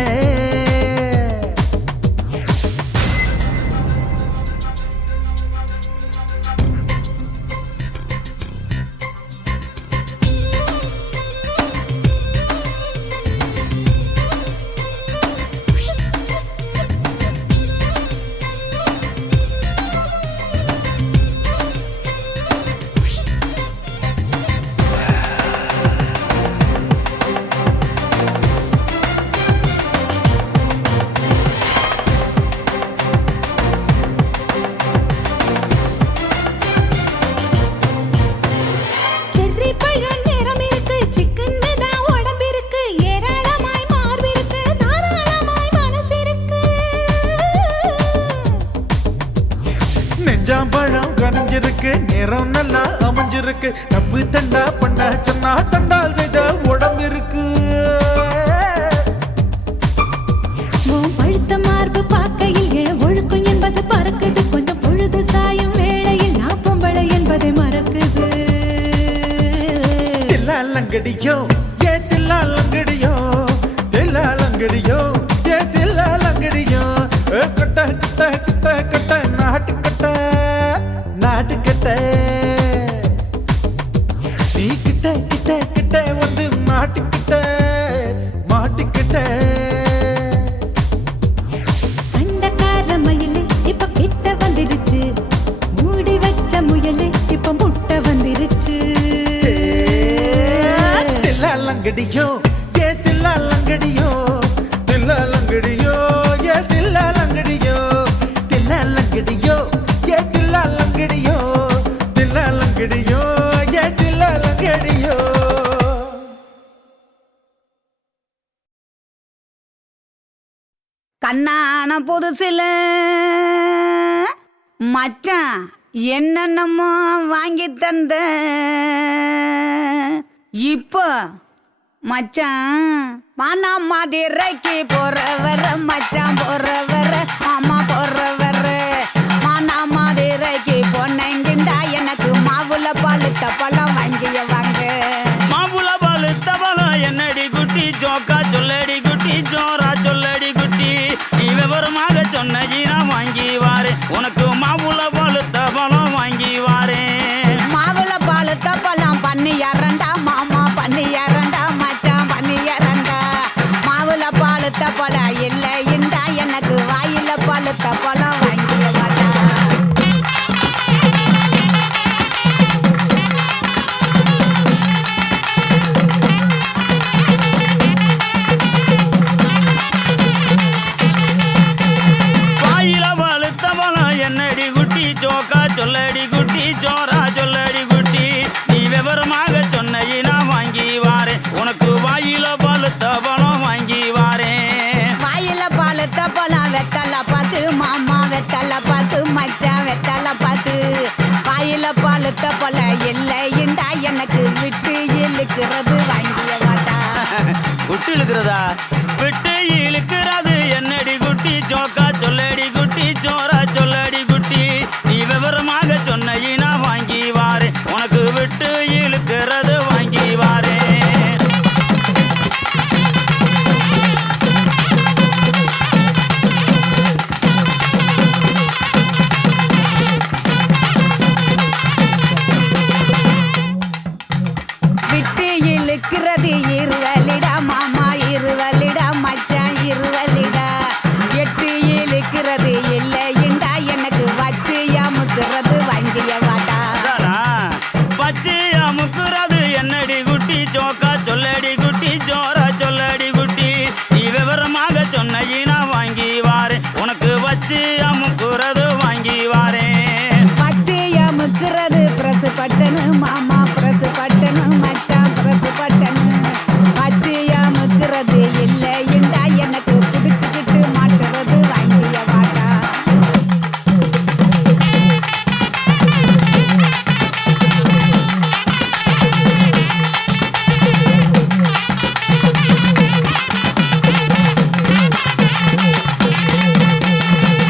செர்ரி பழம் நிறம் இருக்கு சிக்கன்னு தான் உடம்பு இருக்கு ஏராளமாய் மார்பு இருக்கு தாராளமாய் மனசு இருக்கு நெஞ்சாம்பழம் கனிஞ்சிருக்கு நிறம் நல்லா அமைஞ்சிருக்கு தப்பு தண்டா பண்ண சொன்னா தண்டால் செய்த உடம்பு இருக்கு உன் பழுத்த மார்பு பார்க்கையில் என் ஒழுக்கம் என்பது பறக்குது கொஞ்சம் பொழுது சாயும் வேளையில் நான் பொம்பளை என்பதை மறக்குது தில்லாலங்கடியோ ஏ தில்லாலங்கடியோ தில்லாலங்கடியோ ஏ தில்லாலங்கடியோ ஏ கட்ட கட்ட கட்ட கட்ட நாட்டு கட்ட நாட்டு கட்ட நீ கிட்ட கிட்ட கிட்ட வந்து மாட்டிக்கிட்ட மாட்டிக்கிட்ட சண்டக்கார மயிலு இப்ப கிட்ட வந்துருச்சு மூடி வச்ச முயலு இப்ப முட்டை வந்துருச்சு தில்லாலங்கடியோ ஏ தில்லாலங்கடியோ தில்லாலங்கடியோ ஏ தில்லாலங்கடியோ தில்லாலங்கடியோ ஏ தில்லாலங்கடியோ தில்லாலங்கடியோ கண்ணான புதுசில மச்சான் என்னென்னமோ வாங்கி தந்த இப்போ மச்சான் மானா மதுரைக்கு போறவர மச்சான் போறவர மாமா போறவர மானா மதுரைக்கு பொன்னங்கிண்டா எனக்கு மாவுல பழுத்த பழம் வாங்கிய வாங்க. மாவுல பழுத்த பழம் என்னடி குட்டி ஜோக்கா சொல்லடி குட்டி ஜோரா சொல்லடி குட்டி நீ விவரமாக சொன்னி நான் வாங்கி வாரேன் உனக்கு மாவுல பழுத்த பழம் வாங்கி வாரேன். மாவுல பழுத்த பழம் பண்ணி இரண்டா மாமா பண்ணி இரண்டா மச்சான் பண்ணி இரண்டா மாவுல பழுத்த பழம் இல்லைண்டா எனக்கு வாயில பழுத்த பழம் வாங்கிய வாடா. வாயில பழுத்த பழம் என்னடி குட்டி ஜோக்கா சொல்லடி குட்டி ஜோரா சொல்லடி குட்டி நீ விவரமாக சொன்னி நான் வாங்கி வாரேன் உனக்கு வாயில பழுத்த பழம் வாங்கி வாரேன். வாயில பழுத்த பழம் வெத்தல பாக்கு மாமா வெத்தல பாக்கு மச்சான் வெத்தல பாக்கு வாயில பழுத்த பழம் இல்லைண்டா எனக்கு விட்டு இழுக்கிறது வாங்கிய வாடா. விட்டு இழுக்கிறதா விட்டு இழுக்கிறது என்னடி குட்டி ஜோக்கா சொல்லடி குட்டி ஜோரா சொல்லடி குட்டி நீ விவரமாக சொன்னி நான் வாங்கி வாரேன் உனக்கு விட்டு இழுக்கிறது வாங்கி வாரேன். விட்டு இழுக்கிறது இருவலிடா மாமா இருவலிடா மச்சான் இருவலிடா எட்டு இழுக்கிறது இல்லைண்டா எனக்கு வச்சு அமுக்கிறது வாங்கிய வாடா. பச்சை அமுக்குறது என்னடி குட்டி ஜோக்கா சொல்லடி குட்டி ஜோரா சொல்லடி குட்டி நீ விவரமாக சொன்னி நான் வாங்கி வாரேன் உனக்கு வச்சு அமுக்குறது வாங்கி வாரேன். வச்சு அமுக்கிறது பிரசு பட்டனு மாமா பிரசு பட்டனு மச்சான் பிரசு பட்டனு வச்சு அமுக்கிறது இல்லைண்டா எனக்கு பிடிச்சிக்கிட்டு மாட்டுறது வாங்கிய வாடா.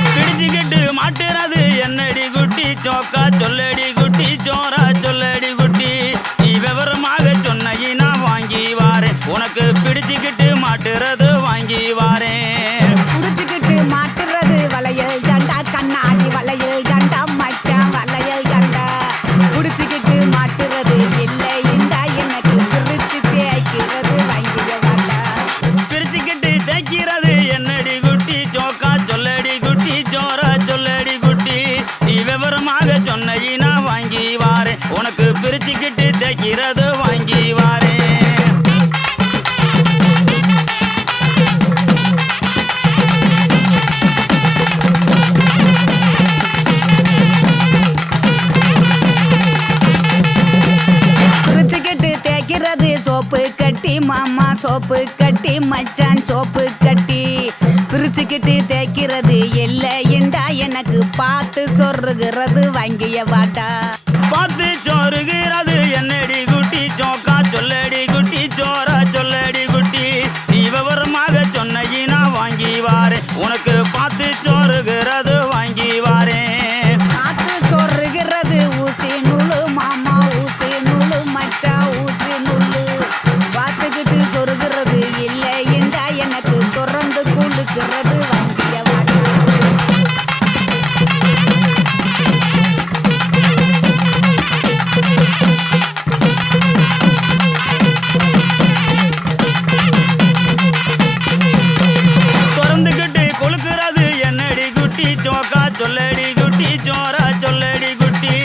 பிடிச்சுக்கிட்டு மாட்டுறது என்னடி குட்டி ஜோக்கா சொல்லடி குட்டி ஜோரா சொல்லடி குட்டி நீ விவரமாக சொன்னி நான் வாங்கி வாரேன் உனக்கு பிடிச்சுக்கிட்டு மாட்டுறது வாங்கி வாரேன். புடிச்சுக்கிட்டு மாட்டுறது வளையல் தண்டா கண்ணாடி வளையல் தண்டா மச்சான் வளையல் தண்டா புடிச்சுக்கிட்டு மாட்டுறது இல்லைண்டா எனக்கு பிரிச்சு தேய்க்கிறது வாங்கிய வாடா. பிரிச்சுக்கிட்டு தைக்கிறது என்னடி குட்டி ஜோக்கா சொல்லடி குட்டி ஜோரா சொல்லடி குட்டி நீ விவரமாக சொன்னி நான் வாங்கி வாரேன் உனக்கு பிரிச்சுக்கிட்டு தைக்கிறது வாங்கி வாரேன். பிரிச்சுக்கிட்டு தேய்க்கிறது சோப்பு கட்டி மாமா சோப்பு கட்டி மச்சான் சோப்பு கட்டி பிரிச்சுக்கிட்டு தேய்க்கிறது இல்லைண்டா எனக்கு பார்த்து சொருகிறது வாங்கிய வாடா. பார்த்து சோறுகிறது என்னடி குட்டி ஜோக்கா சொல்லடி குட்டி ஜோரா சொல்லடி குட்டி நீ விவரமாக சொன்னி நான் வாங்கி வாரேன் உனக்கு பார்த்து சோறுகிறது வாங்கி வாரேன். பார்த்து சொருகிறது ஊசி நூலு மாமா ஊசி நூலு மச்சான் ஊசி நூலு பார்த்துக்கிட்டு சொருகிறது இல்லைண்டா எனக்கு தொடர்ந்து குளுக்கிறது வாங்கிய வாடா. திறந்துக்கிட்டு கொழுக்கிறது என்னடி குட்டி ஜோக்கா சொல்லடி குட்டி ஜோரா சொல்லடி குட்டி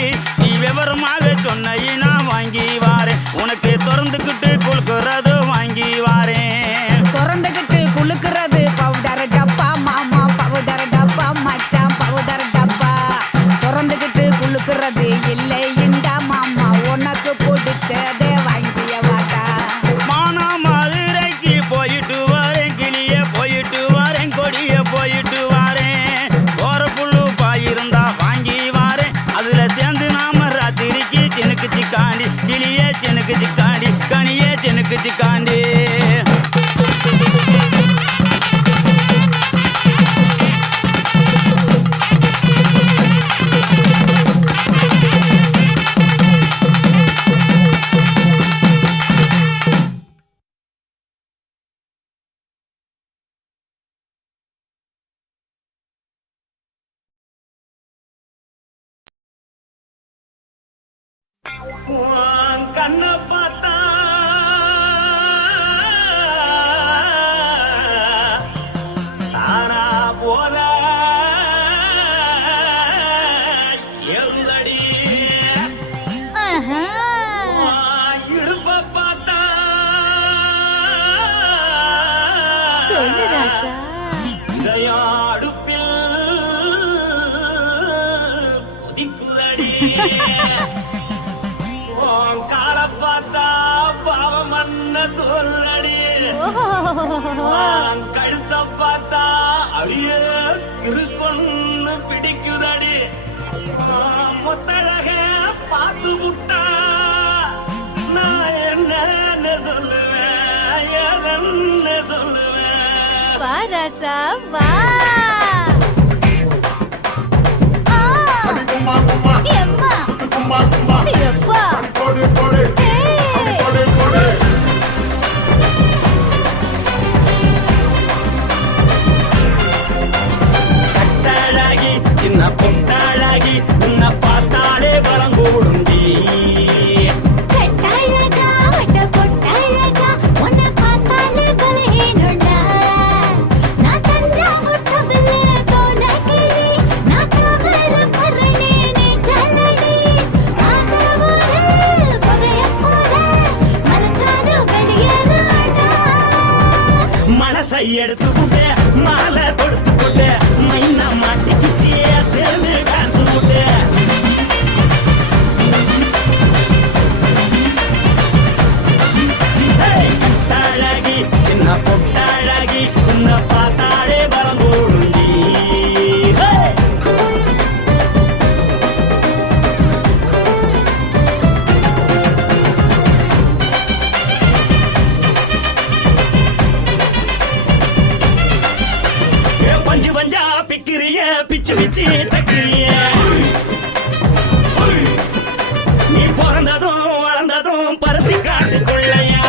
நீ விவரமாக சொன்னி நான் வாங்கி வாரேன் உனக்கு திறந்துக்கிட்டு கொழுக்கிறது வாங்கி வாரேன். திறந்துக்கிட்டு குளுக்கிறது பவுடர் டப்பா மாமா பவுடர் டப்பா மச்சான் பவுடர் டப்பா திறந்துக்கிட்டு குளுக்கிறது இல்லைண்டா மாமா உனக்கு பிடிச்சதே வாங்கிய வாடா. மானா மதுரைக்கு போயிட்டு வரேன் கிளிய போயிட்டு வரேன் கொடிய போய் கிளியே செனுக்கு சிக்காண்டி கனியே செனுக்கு சிக்காண்டி கண்ண பார்த்தா தாரா போல எருதடி இடுப்ப பார்த்தா சொல்லு ராசா. இதயாடுப்பில் ஒதிக்குதடி கால பார்த்தா பாவம் மண்ண தோல்றடி கழுத்த பார்த்தா அடியே இருக்கொன்னு பிடிக்குதடி மொத்தழக பார்த்து விட்டா நான் என்ன சொல்லுவேன் எதன்னு சொல்லுவேன். வா ராசா வா. எம்மா எப்பா கட்டாளாகி சின்ன பொட்டாளாகி உன்னை பார்த்தாலே பலம் கூடுண்டி கட்டாழகா வட்ட பொட்டாழகா உன்னை பார்த்தாலே பலஹீனண்டா. நான் தஞ்சாவூர் கவிலே கோலக்கிளி நான் கவர பரணி நீ ஜல்லடி. ஆசவூரு பகைய போல மறைச்சாலும் வெளியேறாடா. மனசை எடுத்துக்கிட்டு மாலை கொடுத்துக்கிட்டு மைனா மாட்டிக்கிச்சியே சேர்ந்து டான்ஸ் போட்டு கட்டாளாகி சின்ன பொட்டாளாகி உன்னை பார்த்தாலே பலம் கூடுண்டி. பஞ்சு பஞ்சா பிக்கிறிய பிச்சு பிச்சு தக்கிறிய நீ பிறந்ததும் வளர்ந்ததும் பருத்தி காட்டுக்குள்ளையா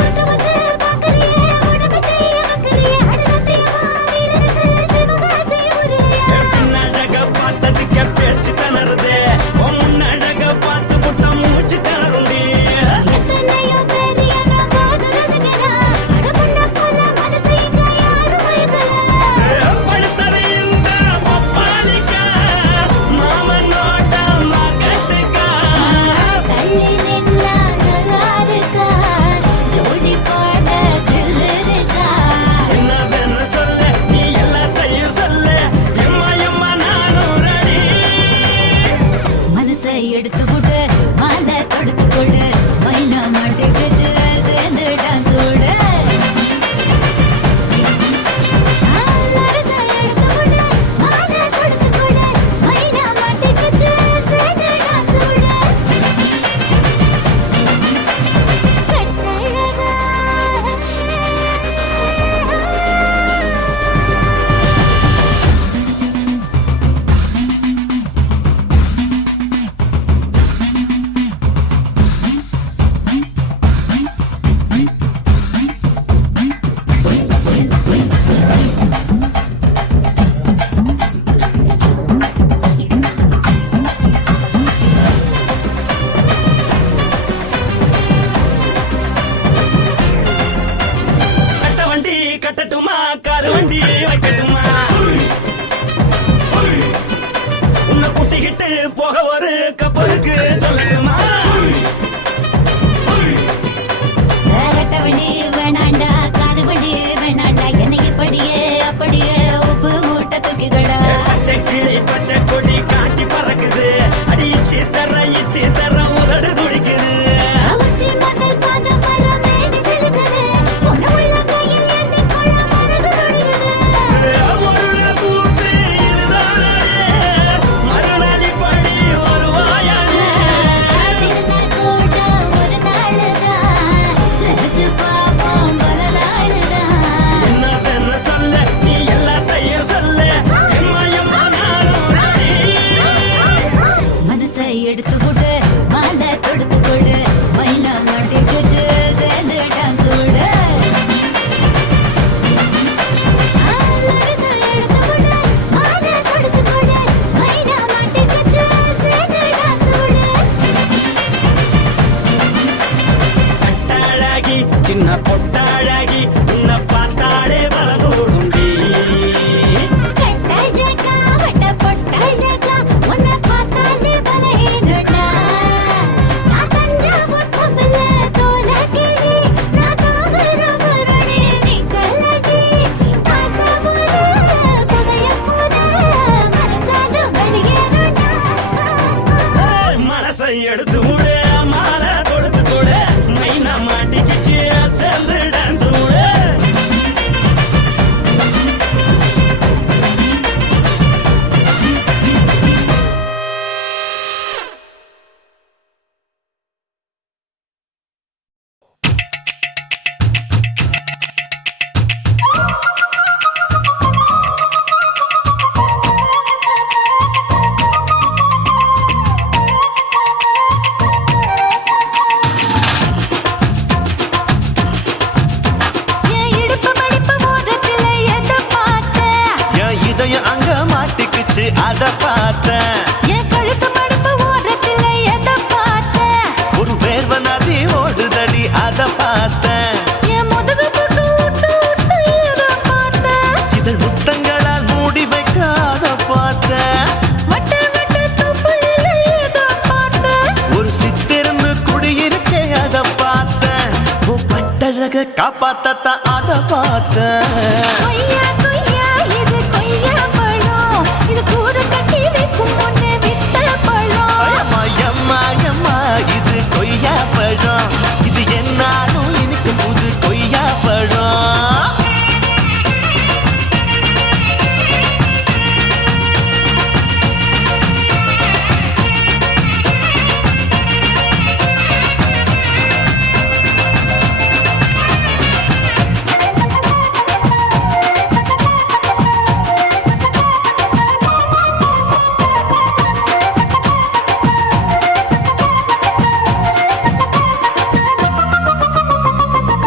வந்து வந்து பாக்கறியே உடம்பு செய்ய வக்கறியே அடகத்தையமா வீடருக்கு சிவகாசி முருகையா. பின்னழக பார்த்ததுக்கு பேச்சு தளருது முன்னழக பார்த்து புட்ட மூச்சு தளருண்டி. எத்தனையோ பேர் என்ன போது ரசிக்கிறா. அடமுன்ன போல மனசை இங்க யாரும் மயக்கல. படுத்தது இந்த பப்பாளிக்கா மாமனோட மகட்டுக்கா கள்ளி நின்னா நல்லா இருக்கா. ஜோடி போட தில்லு இருக்கா. என்னவென்னு சொல்ல நீ எல்லாத்தையும் சொல்ல எம்மா எம்மா நானும் ரெடி. மனசை எடுத்து விடு மாலை தொடுத்து கொடு மைனா மாட்டுக்குச்சு சேர்ந்து டான்ஸ் விடு. மனசை எடுத்து விடு மாலை தொடுத்து கொடு மைனா மாட்டுக்குச்சு சேர்ந்து டான்ஸ் விடு. கட்டழகா கட்ட வண்டி கட்டட்டுமா காரு வண்டி வைக்கட்டுமா உன்னை கூட்டிக்கிட்டு போக ஒரு கப்பலுக்கு சொல்லட்டுமா கட்ட வண்டி வேணாண்டா காது வண்டி வேணாண்டா என்னைக்கு படியே அப்படியே உப்பு மூட்டை தூக்கிக்கடா. பச்சை கிளி பச்சை கொடி காட்டி பறக்குது அடி இச்சி தர உதடு துடிக்குது. உச்சி மதல் பாத மரம் மேனி சிலுக்குது. உன்னை உள்ள கையில் ஏந்தி கொள்ள மனது துடிக்குது. ஒரு கூத்து இதுதானே மறுநாளி படி எடுத்து விடு மாலை தொடுத்து கொடு மைனா மாட்டிக்கிச்சு சேர்ந்து டான்ஸ் விடு சின்ன பொட்டாழகி உன்னை பார்த்தாலே பலகூடும் மனசை எடுத்து விடு மாலை கொடுத்து கூட மைனா மாட்டிக்கிச்சு சேர்ந்து டான்ஸ் விடு அத பார்த்தேன் என் கழுத்து மடுப்பு ஓரத்துல எதை பார்த்தேன் ஒரு வேர்வ நதி ஓடுதடி அத பார்த்தேன் என் முதுகு போட்டு ஊத்து ஊத்து எதை பார்த்தேன் இதழ் முத்தங்களால் மூடி வைக்க அத பார்த்தேன் வட்ட வட்ட துப்புளில எதை பார்த்தேன் ஒரு சித்திருந்து குடியிருக்கே அத பார்த்தேன் உன் பட்டழக காப்பாத்தத்தான் அத பார்த்தேன் கொய்யா கொய்யா இது கொய்யா பழம் இது கூட கட்டி வைக்கும் முன்னே வித்த பழம் அம்மா இது கொய்யா பழம் இது என்னாலும் எனக்கு புது கொய்யா பழம்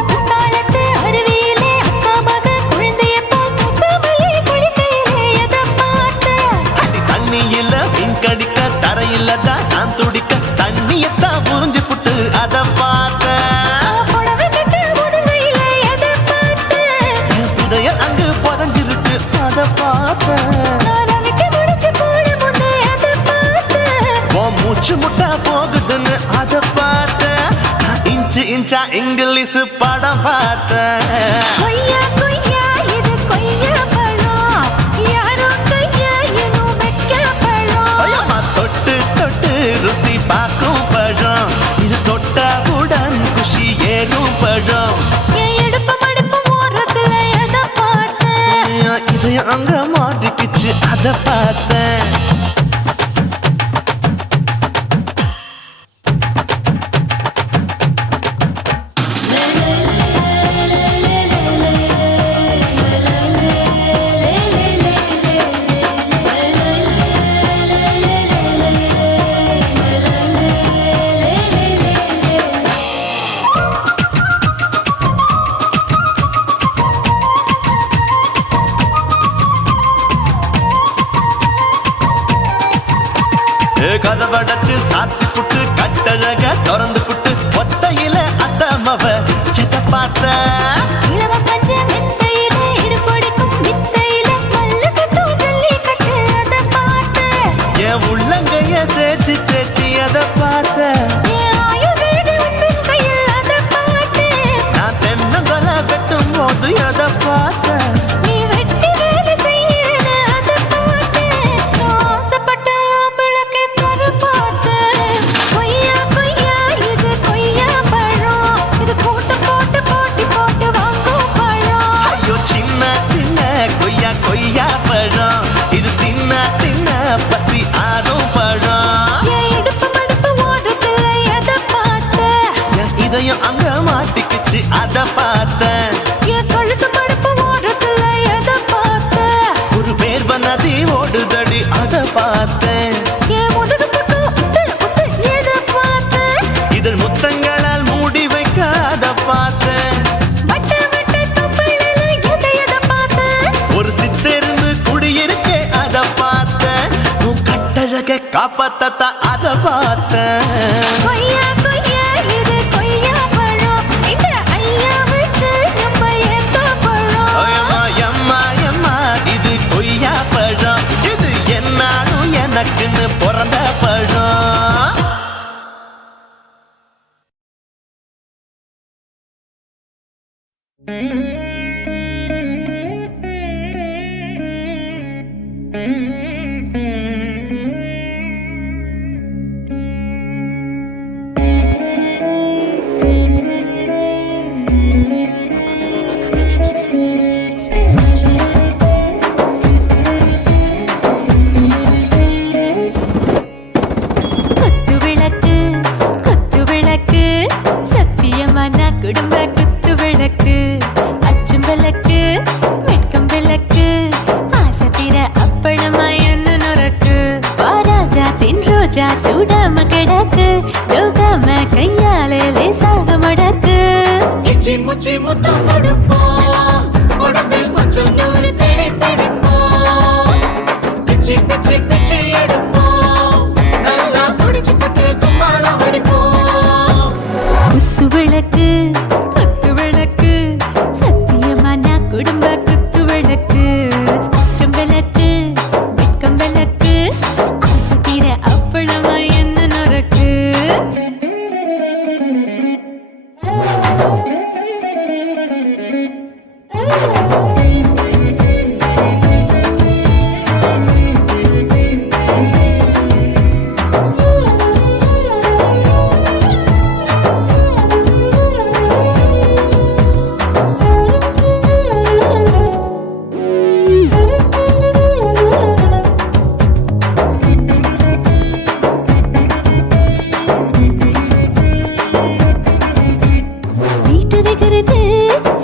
குத்தாலத்து அருவியிலே அக்கா மக குழந்தைய போல் முசாமலே குளிக்கையிலே எதை பார்த்தேன் அடி தண்ணியில மீன் கடிக்க தரையில தான் நான் துடிக்க தண்ணியத்தான் புரிஞ்சு புட்டு அத பார்த்தேன் புடவை கட்ட முதுகையிலே எதை பார்த்தேன் என் புதையல் அங்கு புதஞ்சிருக்கு அத பார்த்தேன் நான் அவிக்க முடிச்சு போட முன்னே எதை பார்த்தேன் உன் மூச்சு முட்டா போகுதுன்னு அத பார்த்தேன் நான் இன்ச்சு இன்ச்சா இங்கிலீஷ் படம் பார்த்தேன் கொய்யா கொய்யா இது கொய்யா பழம் யாரோ கையா இன்னும் வைக்க பழம் ஐயம்மா தொட்டு தொட்டு ருசி பார்க்கும் பழம் இது தொட்டாவுடன் குஷி ஏறும் பழம் என் இடுப்பு மடுப்பு ஓரத்துல எதை பார்த்தேன் என் இதயம் அங்க மாட்டிக்கிச்சு அத பார்த்தேன் கதவடைச்சு சாத்தி புட்டு கட்டழக திறந்து புட்டு ஒத்தையில அத்தமவ செத்த பார்த்த இளவ பஞ்ச மெத்தையிலே இடுப்பொடிக்கும் வித்தையில மல்லு கட்டும் ஜல்லி கட்டு அதை பார்த்தேன் என் உள்ளங்கைய தேய்ச்சி தேய்ச்சி அத பார்த்த என் ஆயுர்வேத உந்தன் கையில் அதை பார்த்தேன் நான் தென்னங்கொலை வெட்டும் போது அத பார்த்த நீ வெட்டி வேலை செய்யறது அதை பார்த்தேன் நான் ஆசைப்பட்ட ஆம்பளுக்கு தர பார்த்தேன் கொய்யா கொய்யா இது கொய்யா பழம் இது போட்டு போட்டு போட்டி போட்டு வாங்கும் பழம் ஐயோ சின்ன சின்ன கொய்யா கொய்யா பழம் இது தின்ன தின்ன பசி ஆறும் பழம் என் இடுப்பு மடுப்பு ஓடுத்துல எதை பார்த்தேன் என் இதயம் அங்க மாட்டிக்கிச்சு அத பார்த்தேன் என் கழுத்து மடுப்பு ஓடுத்துல எதை பார்த்தேன் ஒரு வேர்வ நதி ஓடுதடி அத பார்த்தேன் என் முதுகு போட்டு உத்து உத்து அப்பத்தத்த அத பார்த்தேன். கொய்யா கொய்யா இது கொய்யா பழம் இந்த ஐயாவுக்கு ரொம்ப ஏத்த பழம். அம்மா எம்மா எம்மா இது கொய்யா பழம், இது என்னாலும் எனக்குன்னு பிறந்த பழம். குடும்ப குத்து விளக்கு அச்சும் விளக்கு வெட்கம் விளக்கு ஆசை தீர அப்பளமா என்ன நுறக்கு வாராஜா தின் ரோஜா சூடாம கிடக்கு யோகாம கையாலே லேசாக மடக்கு இச்சி முச்சி முத்தம் கொடுப்போம் உடம்பில் கொஞ்சம் நூறு தேடி பிடிப்போம் பிச்சி பிச்சி பிச்சி எடுப்போம் நல்லா குடிச்சு பட்டு கும்பாலம் அடிப்போம் குத்து விளக்கு குத்து விளக்கு சத்தியமா நான் குடும்ப குத்து விளக்கு அச்சம் விளக்கு வெட்கம் விளக்கு ஆசை தீர அப்பளமா என்ன நுறக்கு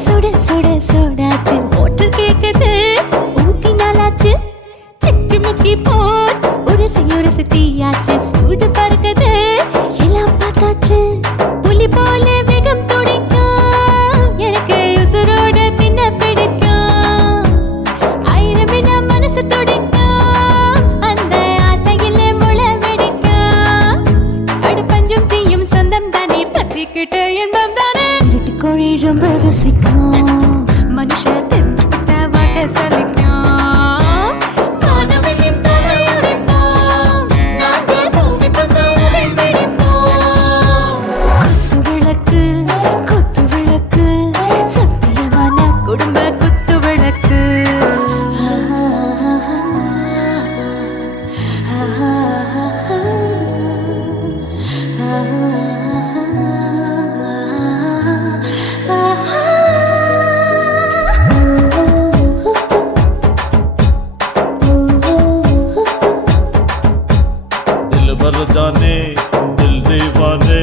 சுட சுட சோடாச்சு மோட்டர் கேக்குது ஊத்தி நாளாச்சு சிக்கி முக்கி போர் உரசி தீயாச்சு சூடு பறக்குது எல்லாம் பார்த்தாச்சு புலி போல வேகம் துடிக்கும் எனக்கு உசுரோட தின்ன பிடிக்கும் ஆயிரம் வினா மனசு துடிக்கும் அந்த ஆசையில முளை வெடிக்கும் அடு பஞ்சும் தீயும் சொந்தம் தானே பத்திக்கிட்டு என்பம் தானே இருட்டு கோழி ரொம்ப ருசிக்கும் மனுஷ தெரிஞ்சுக்கிட்ட வாக்க சலிக்கும் வானவெளியும் தலையுரைப்போம் நாங்கள் பூமி பந்த உடை வெடிப்போம் குத்து விளக்கு சத்தியமான குடும்ப குத்து விளக்கு जाने दिल दीवाने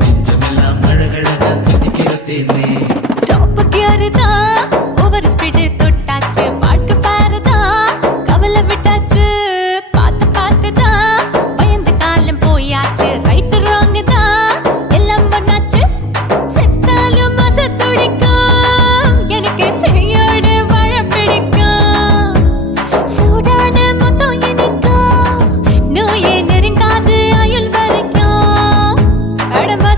நெஞ்சமெல்லாம் அழகழகா தித்திக்கிற தேனே டாப் கியர் தான் ஓவர் ஸ்பீட் தொட்டாச்சு வாழ்க்கை பாரு தான் கவலை விட்டாச்சு பார்த்து பார்த்து தான் பயந்து காலம் போயாச்சு ரைட் ராங் தான் எல்லாம் பண்ணாச்சு செத்தாலும் மச துடிக்கும் எனக்கு பெரியோட வாழ பிடிக்கும் சூடான மொத்தம் எனக்கும் நோயே நெருங்காது ஆயுள் வரைக்கும் கடமை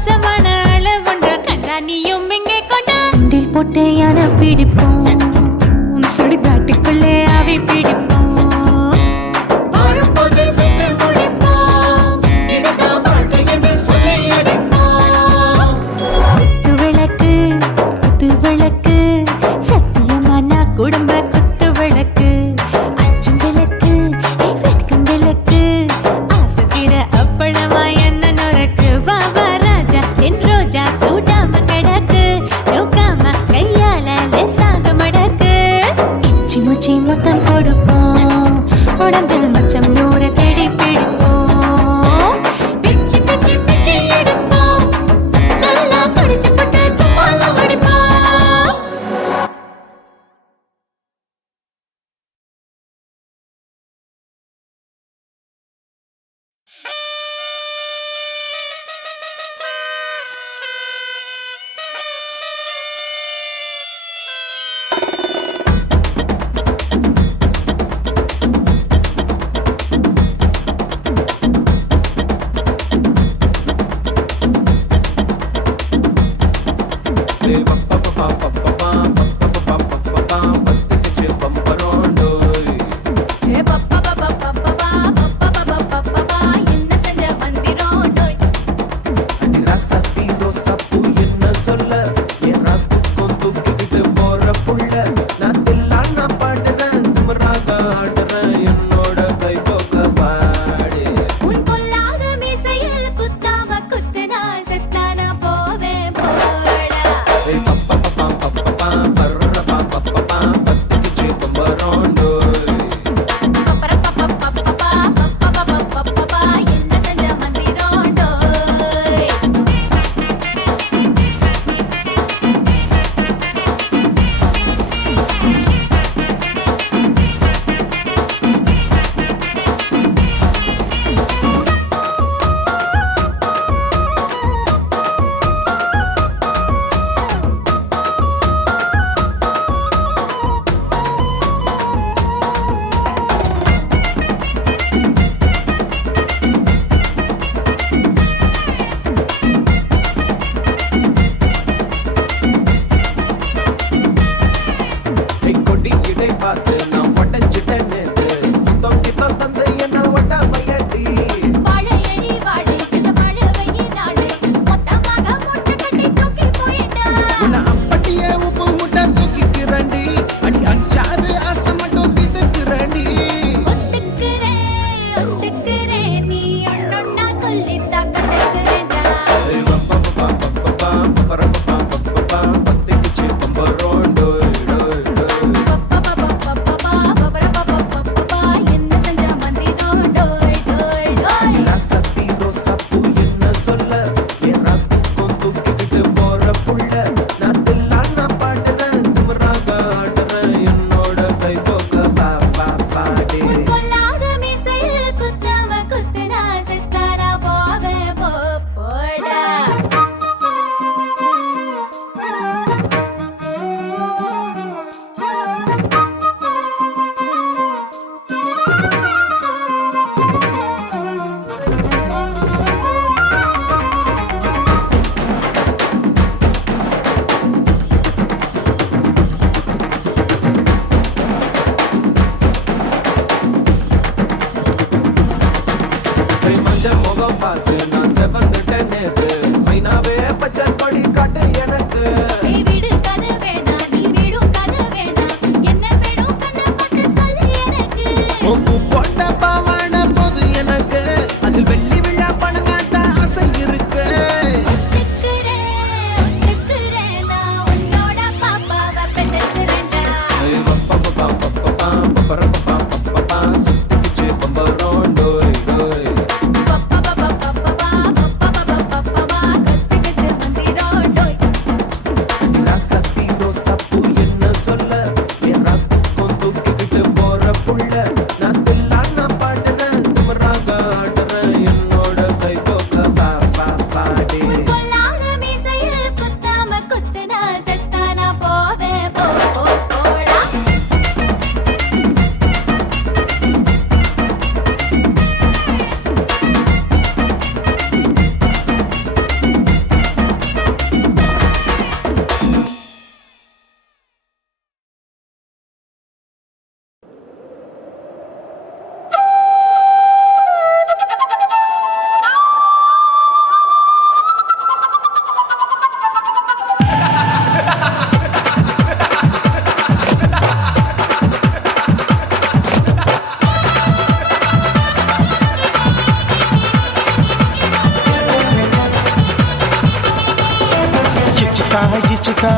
ఇచ్చుతా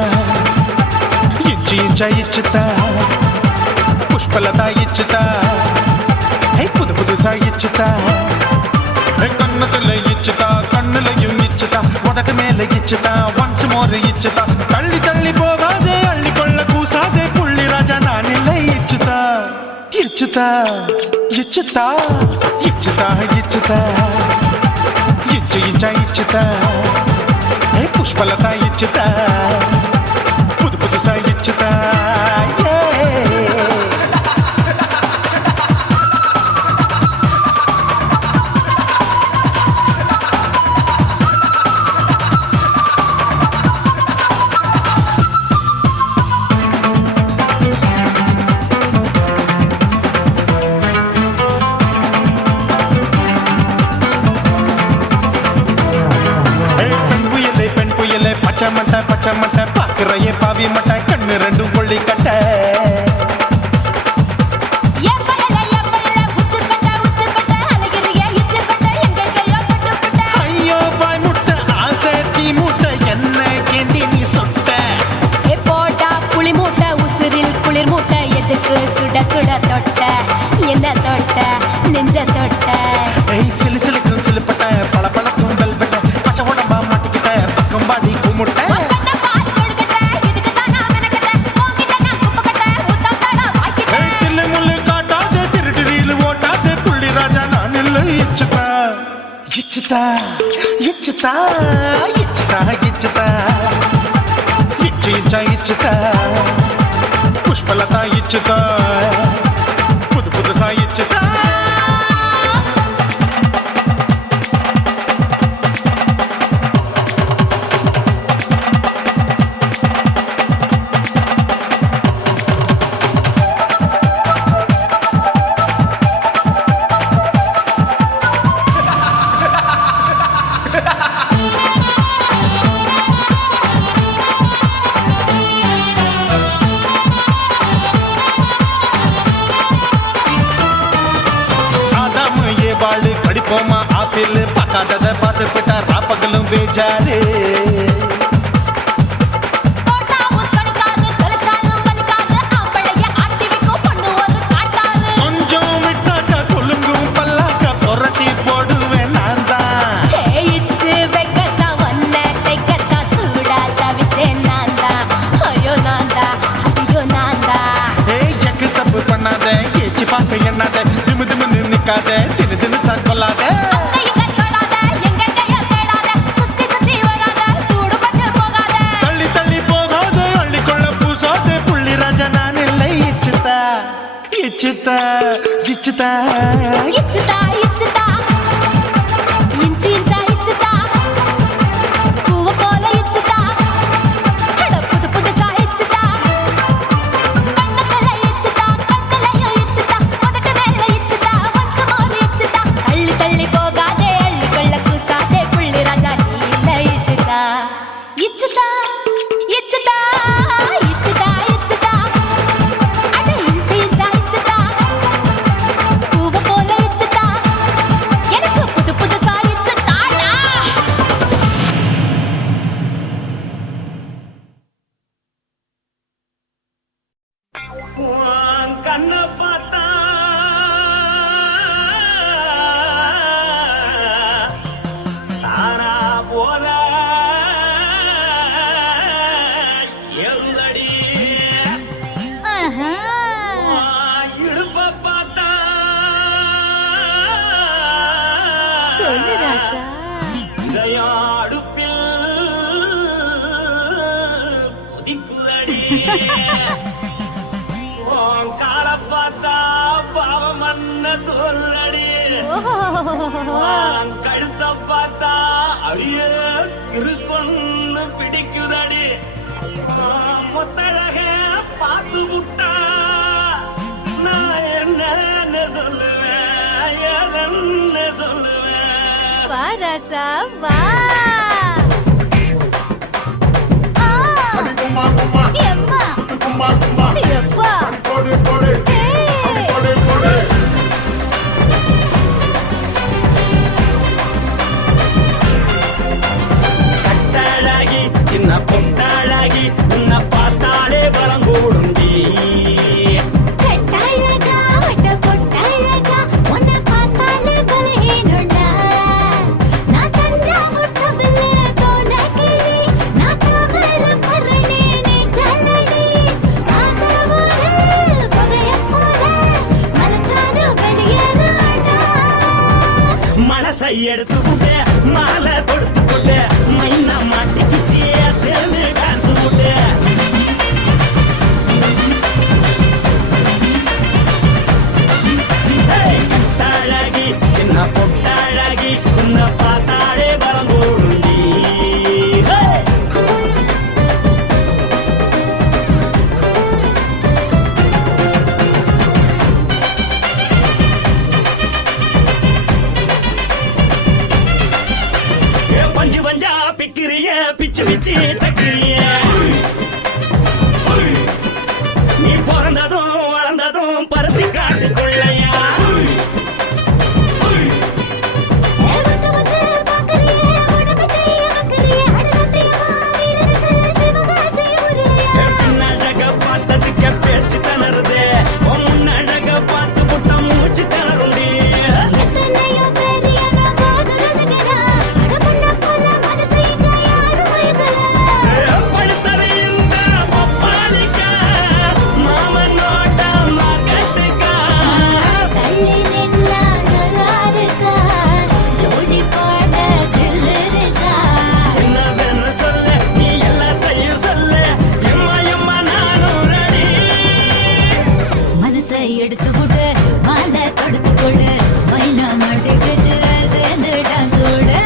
ఇంచి ఇంచ ఇచ్చుతా పుష్పలత ఇచ్చుతా புது புதுசா இச்சுதா கண்ணத்துல இச்சுதா கண்ணுலையும் இச்சுதா உதட்டு மேல இச்சுதா ஒன்ஸ் மோர் இச்சுதா தள்ளி தள்ளி போகாதே அள்ளி கொள்ள கூசாதே புள்ளி ராஜா நான் இல்லை இச்சுதா இச்சுதா இச்சுதா இச்சுதா இச்சுதா இச்சு இச்சா இச்சுதா புஷ்பலதா இச்சுதா புது புதுசா இச்சுதா பச்சை மட்டை பாக்குறையே பாவி மட்டை கண்ணு ரெண்டும் கொள்ளி கட்ட ஐயோ பாய் முட்டை ஆசை தீ முட்டை என்ன கேண்டி நீ சொட்ட போட்டா புளி மூட்டை உசுரில் குளிர் மூட்டை எதுக்கு சுட சுட தொட்ட என்ன தொட்ட நெஞ்ச தொட்ட சிலு சிலுக்கும் சிலுப்பட்ட பல பழக்கும் வெல்வெட்ட பச்சை உடம்பா மாட்டிக்கிட்ட பக்கம் பாடி குமுட்ட இச்சுதா இச்சுதா இச்சுதா இச்சுதா இச்சு இச்சா இச்சுதா புஷ்பலதா இச்சுதா புது புதுசா இச்சுதா கடிப்போமா ஆப்பிள் பார்க்காதத பார்த்து போட்டா ராப்பகலும் பேஜாரு கொஞ்சம் விட்டாக்க கொலுங்கும் பல்லாக்க புரட்டி போடுவேன் நான் தான் இச்சு வைக்கத்தா வந்த தைக்கத்தா சூடா தவிச்சேன் நான் தான் ஐயோ நான் தான் ஐயோ நான் தான் ஜக்கு தப்பு பண்ணாத ஏச்சி பார்க்க எண்ணாத திமு திமுன்னு நிக்காத தினு தினு சாக்கொள்ளாத தள்ளி தள்ளி போகாத அள்ளி கொள்ள பூசாத புள்ளி ராஜா நான் இல்லை இச்சுதா இச்சுதா இச்சுதா இச்சுதா இச்சுதா இஞ்சி இஞ்சா இச்சுதா பூவ போல இச்சுதா புது புதுசா இச்சுதா கண்ணத்துல இச்சுதா கண்ணுலயும் இச்சுதா உதட்டு மேல இச்சுதா ஒன்ஸ் மோர் இச்சுதா தள்ளி தள்ளி போகாதே அள்ளி கொள்ள கூசாதே புள்ளி ராஜா நீ இல்ல இச்சுதா இச்சுதா இச்சுதா இச்சுதா இச்சுதா அட இஞ்சி இஞ்சா இச்சுதா பூவ போல இச்சுதா எனக்கு புது புதுசா இச்சுதாடா உன் கண்ணை பார்த்தா தானா போத எருதடி உன் இடுப்பை பார்த்தா சொல்லு ராசா இதயம் அடுப்பில் கொதிக்குதடி உன் காலை பார்த்தா பாவம் மண்ண தோல்லடி உன் கழுத்தை பார்த்தா அடியே இருக்குன்னு பிடிக்குதடி உன் முத்தழக பார்த்து விட்டா நான் என்னன்னு சொல்லுவேன் எதன்னு சொல்லுவேன் வா ராசா வா எம்மா எப்பா கட்டழகி சின்ன பொட்டழகி எடுத்து விட்டு மாலை கொடுத்து கொண்டு மைனா மாட்டிக்கிச்சு சேர்ந்து டான்ஸ் போட்டு பொட்டாழகி சின்ன பொட்டாழகி உன்னை பார்த்தாலே பலம் போடுண்டி பஞ்சு பஞ்சா பிக்கிறிய பிச்சு பிச்சு தக்கிறிய நீ பிறந்ததும் வளர்ந்ததும் பருத்தி காட்டுக்குள்ளையா பின்னழக பார்த்ததுக்கு பேச்சு தளருது முன்னழக பார்த்து புட்ட மூச்சு தளருண்டி எடுத்து கொடு மாலை தொடுத்து கொடு மைனா மாட்டிக்கிச்சு சேர்ந்து டான்ஸ் போடு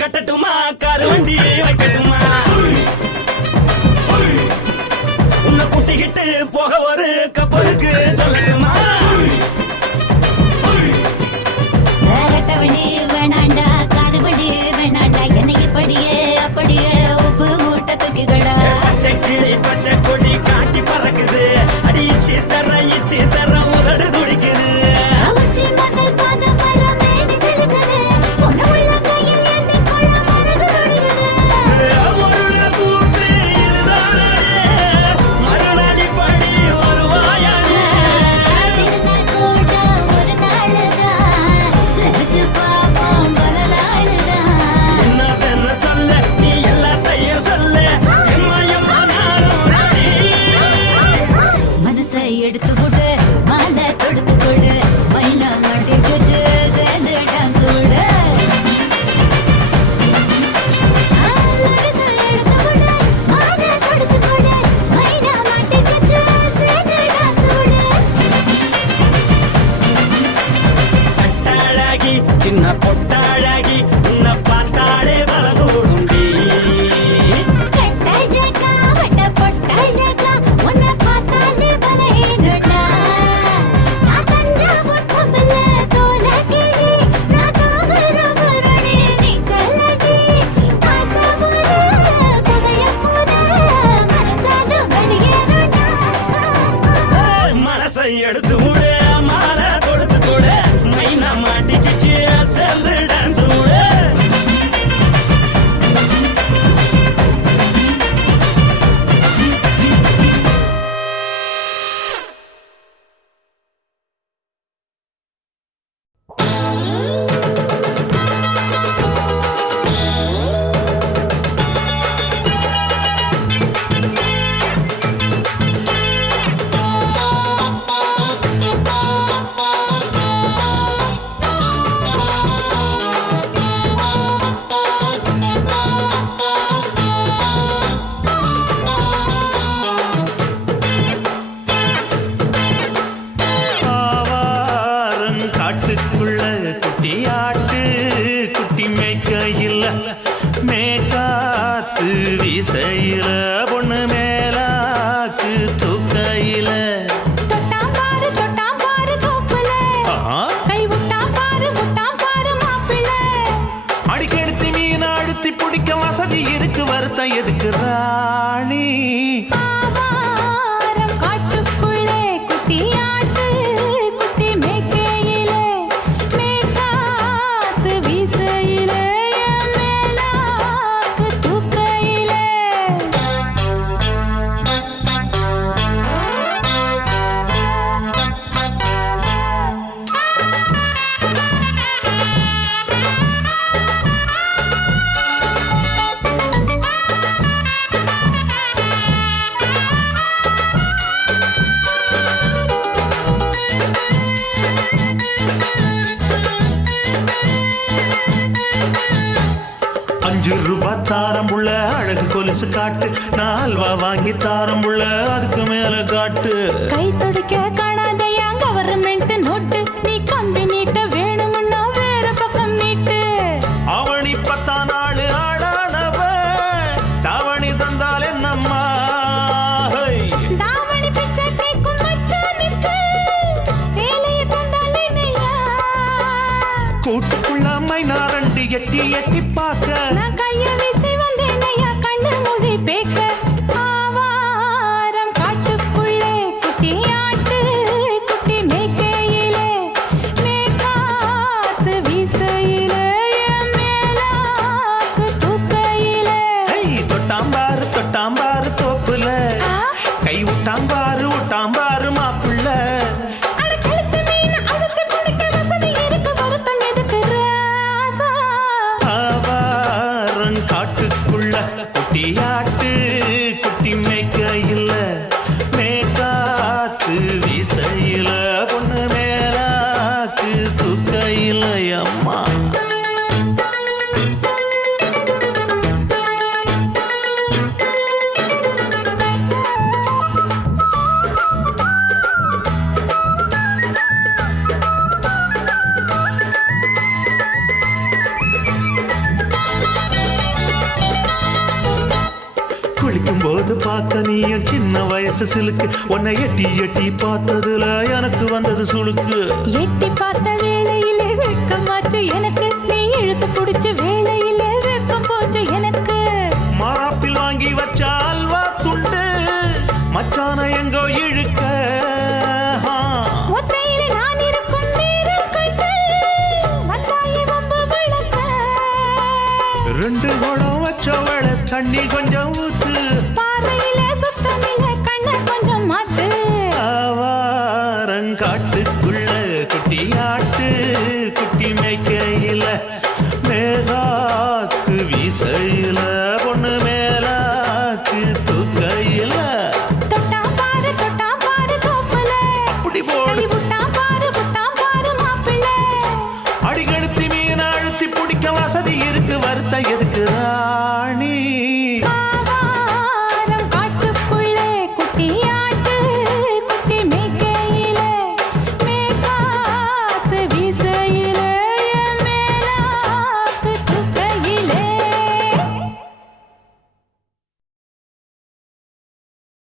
கட்டட்டுமா காரு வண்டி வைக்கட்டுமா உன்னை கூட்டிக்கிட்டு போக ஒரு கப்பலுக்கு சொல்லட்டுமா வேறட்டவண்டி வேணாண்டா காதுபடி வேணாண்டா என்னைக்கு படியே அப்படியே உப்பு மூட்டை தூக்கிக்கடா பச்சை கிளி பச்சை கொடி காட்டி பறக்குது அடிச்சு தர உதடு துடிக்குது எடுத்து கொடு மாலை தொடுத்து கொடு மைனா மாட்டிக்கிச்சு சேர்ந்து டான்ஸ் போடு பொட்டாழகி சின்ன பொட்டாழகி உன்னை பார்த்தாலே பலகூடுண்டி மனசை எடுத்து விடு மாலை கொடுத்து கொடு மைனா மாட்டிக்கிச்சு சேர்ந்து டான்ஸ் விடு எதுக்கு ராணி ஆவாரம் காட்டுக்குள்ளே குட்டியாட்டு குட்டி மேய்க்கையிலே மேய்க்காத்து வீசையிலே என் மேலாக்கு தூக்கையிலே ₹5 தாரம் உள்ள அழகு கொலுசு காட்டு நான் அல்வா வாங்கி தாரம் உள்ள அதுக்கு மேல காட்டு கை துடிக்க காணாதையா கவர்மெண்ட் நோட்டு நீ கம்பி நீட்ட வேணும்னா வேற பக்கம் நீட்டு அவனி 10 நாள் ஆடானவ தாவணி தந்தால் என்னம்மா தாவணி பிச்சை கேக்கும் மச்சானுக்கு சேலையை தந்தாலே நையா கூட்டுக்குள்ள மைனாரண்டி எட்டி எட்டி பார்க்க நான் கைய வீசி வந்தேன் ஐயா கண்ணு மொழி பேக்க ஆவாரம் காட்டுக்குள்ளே குட்டியாட்டு குட்டி மேய்க்கையிலே மேய்க்காத்து வீசையிலே என் மேலாக்கு தூக்கையிலே தொட்டாம்பாரு தோப்புல கை விட்டாம்பாரு மாப்புள்ள அட கழுத்து மீன் அழுத்து பிடிக்க வசதி இருக்கு வருத்தம் எதுக்கு ராசா ஆவாரம் காட்டுக்குள்ள குட்டியாட்டு குட்டி மேய்க்கையில மேய்க்காத்து வீசையில பொண்ணு மேலாக்கு தூக்கையில அம்மா குளிக்கும் போது பார்க்க நீயும் சின்ன வயசு சிலுக்கு உன்னை எட்டி எட்டி பார்த்ததுல எனக்கு வந்தது சுளுக்கு எட்டி பார்த்த வேளையிலே வெக்கமாச்சு எனக்கு நீ இழுத்து பிடிச்ச வேளையிலே வெக்கம் போச்சு எனக்கு மாறாப்பில் வாங்கி வச்ச அல்வா துண்டு மச்சான எங்கோ இழுக்க ஒத்தையிலே நான் இருக்கும் நேரம் கண்டு வந்தாயே வம்பு விளக்க 2 குடம் வச்சவள தண்ணி கொஞ்சம் ஊத்து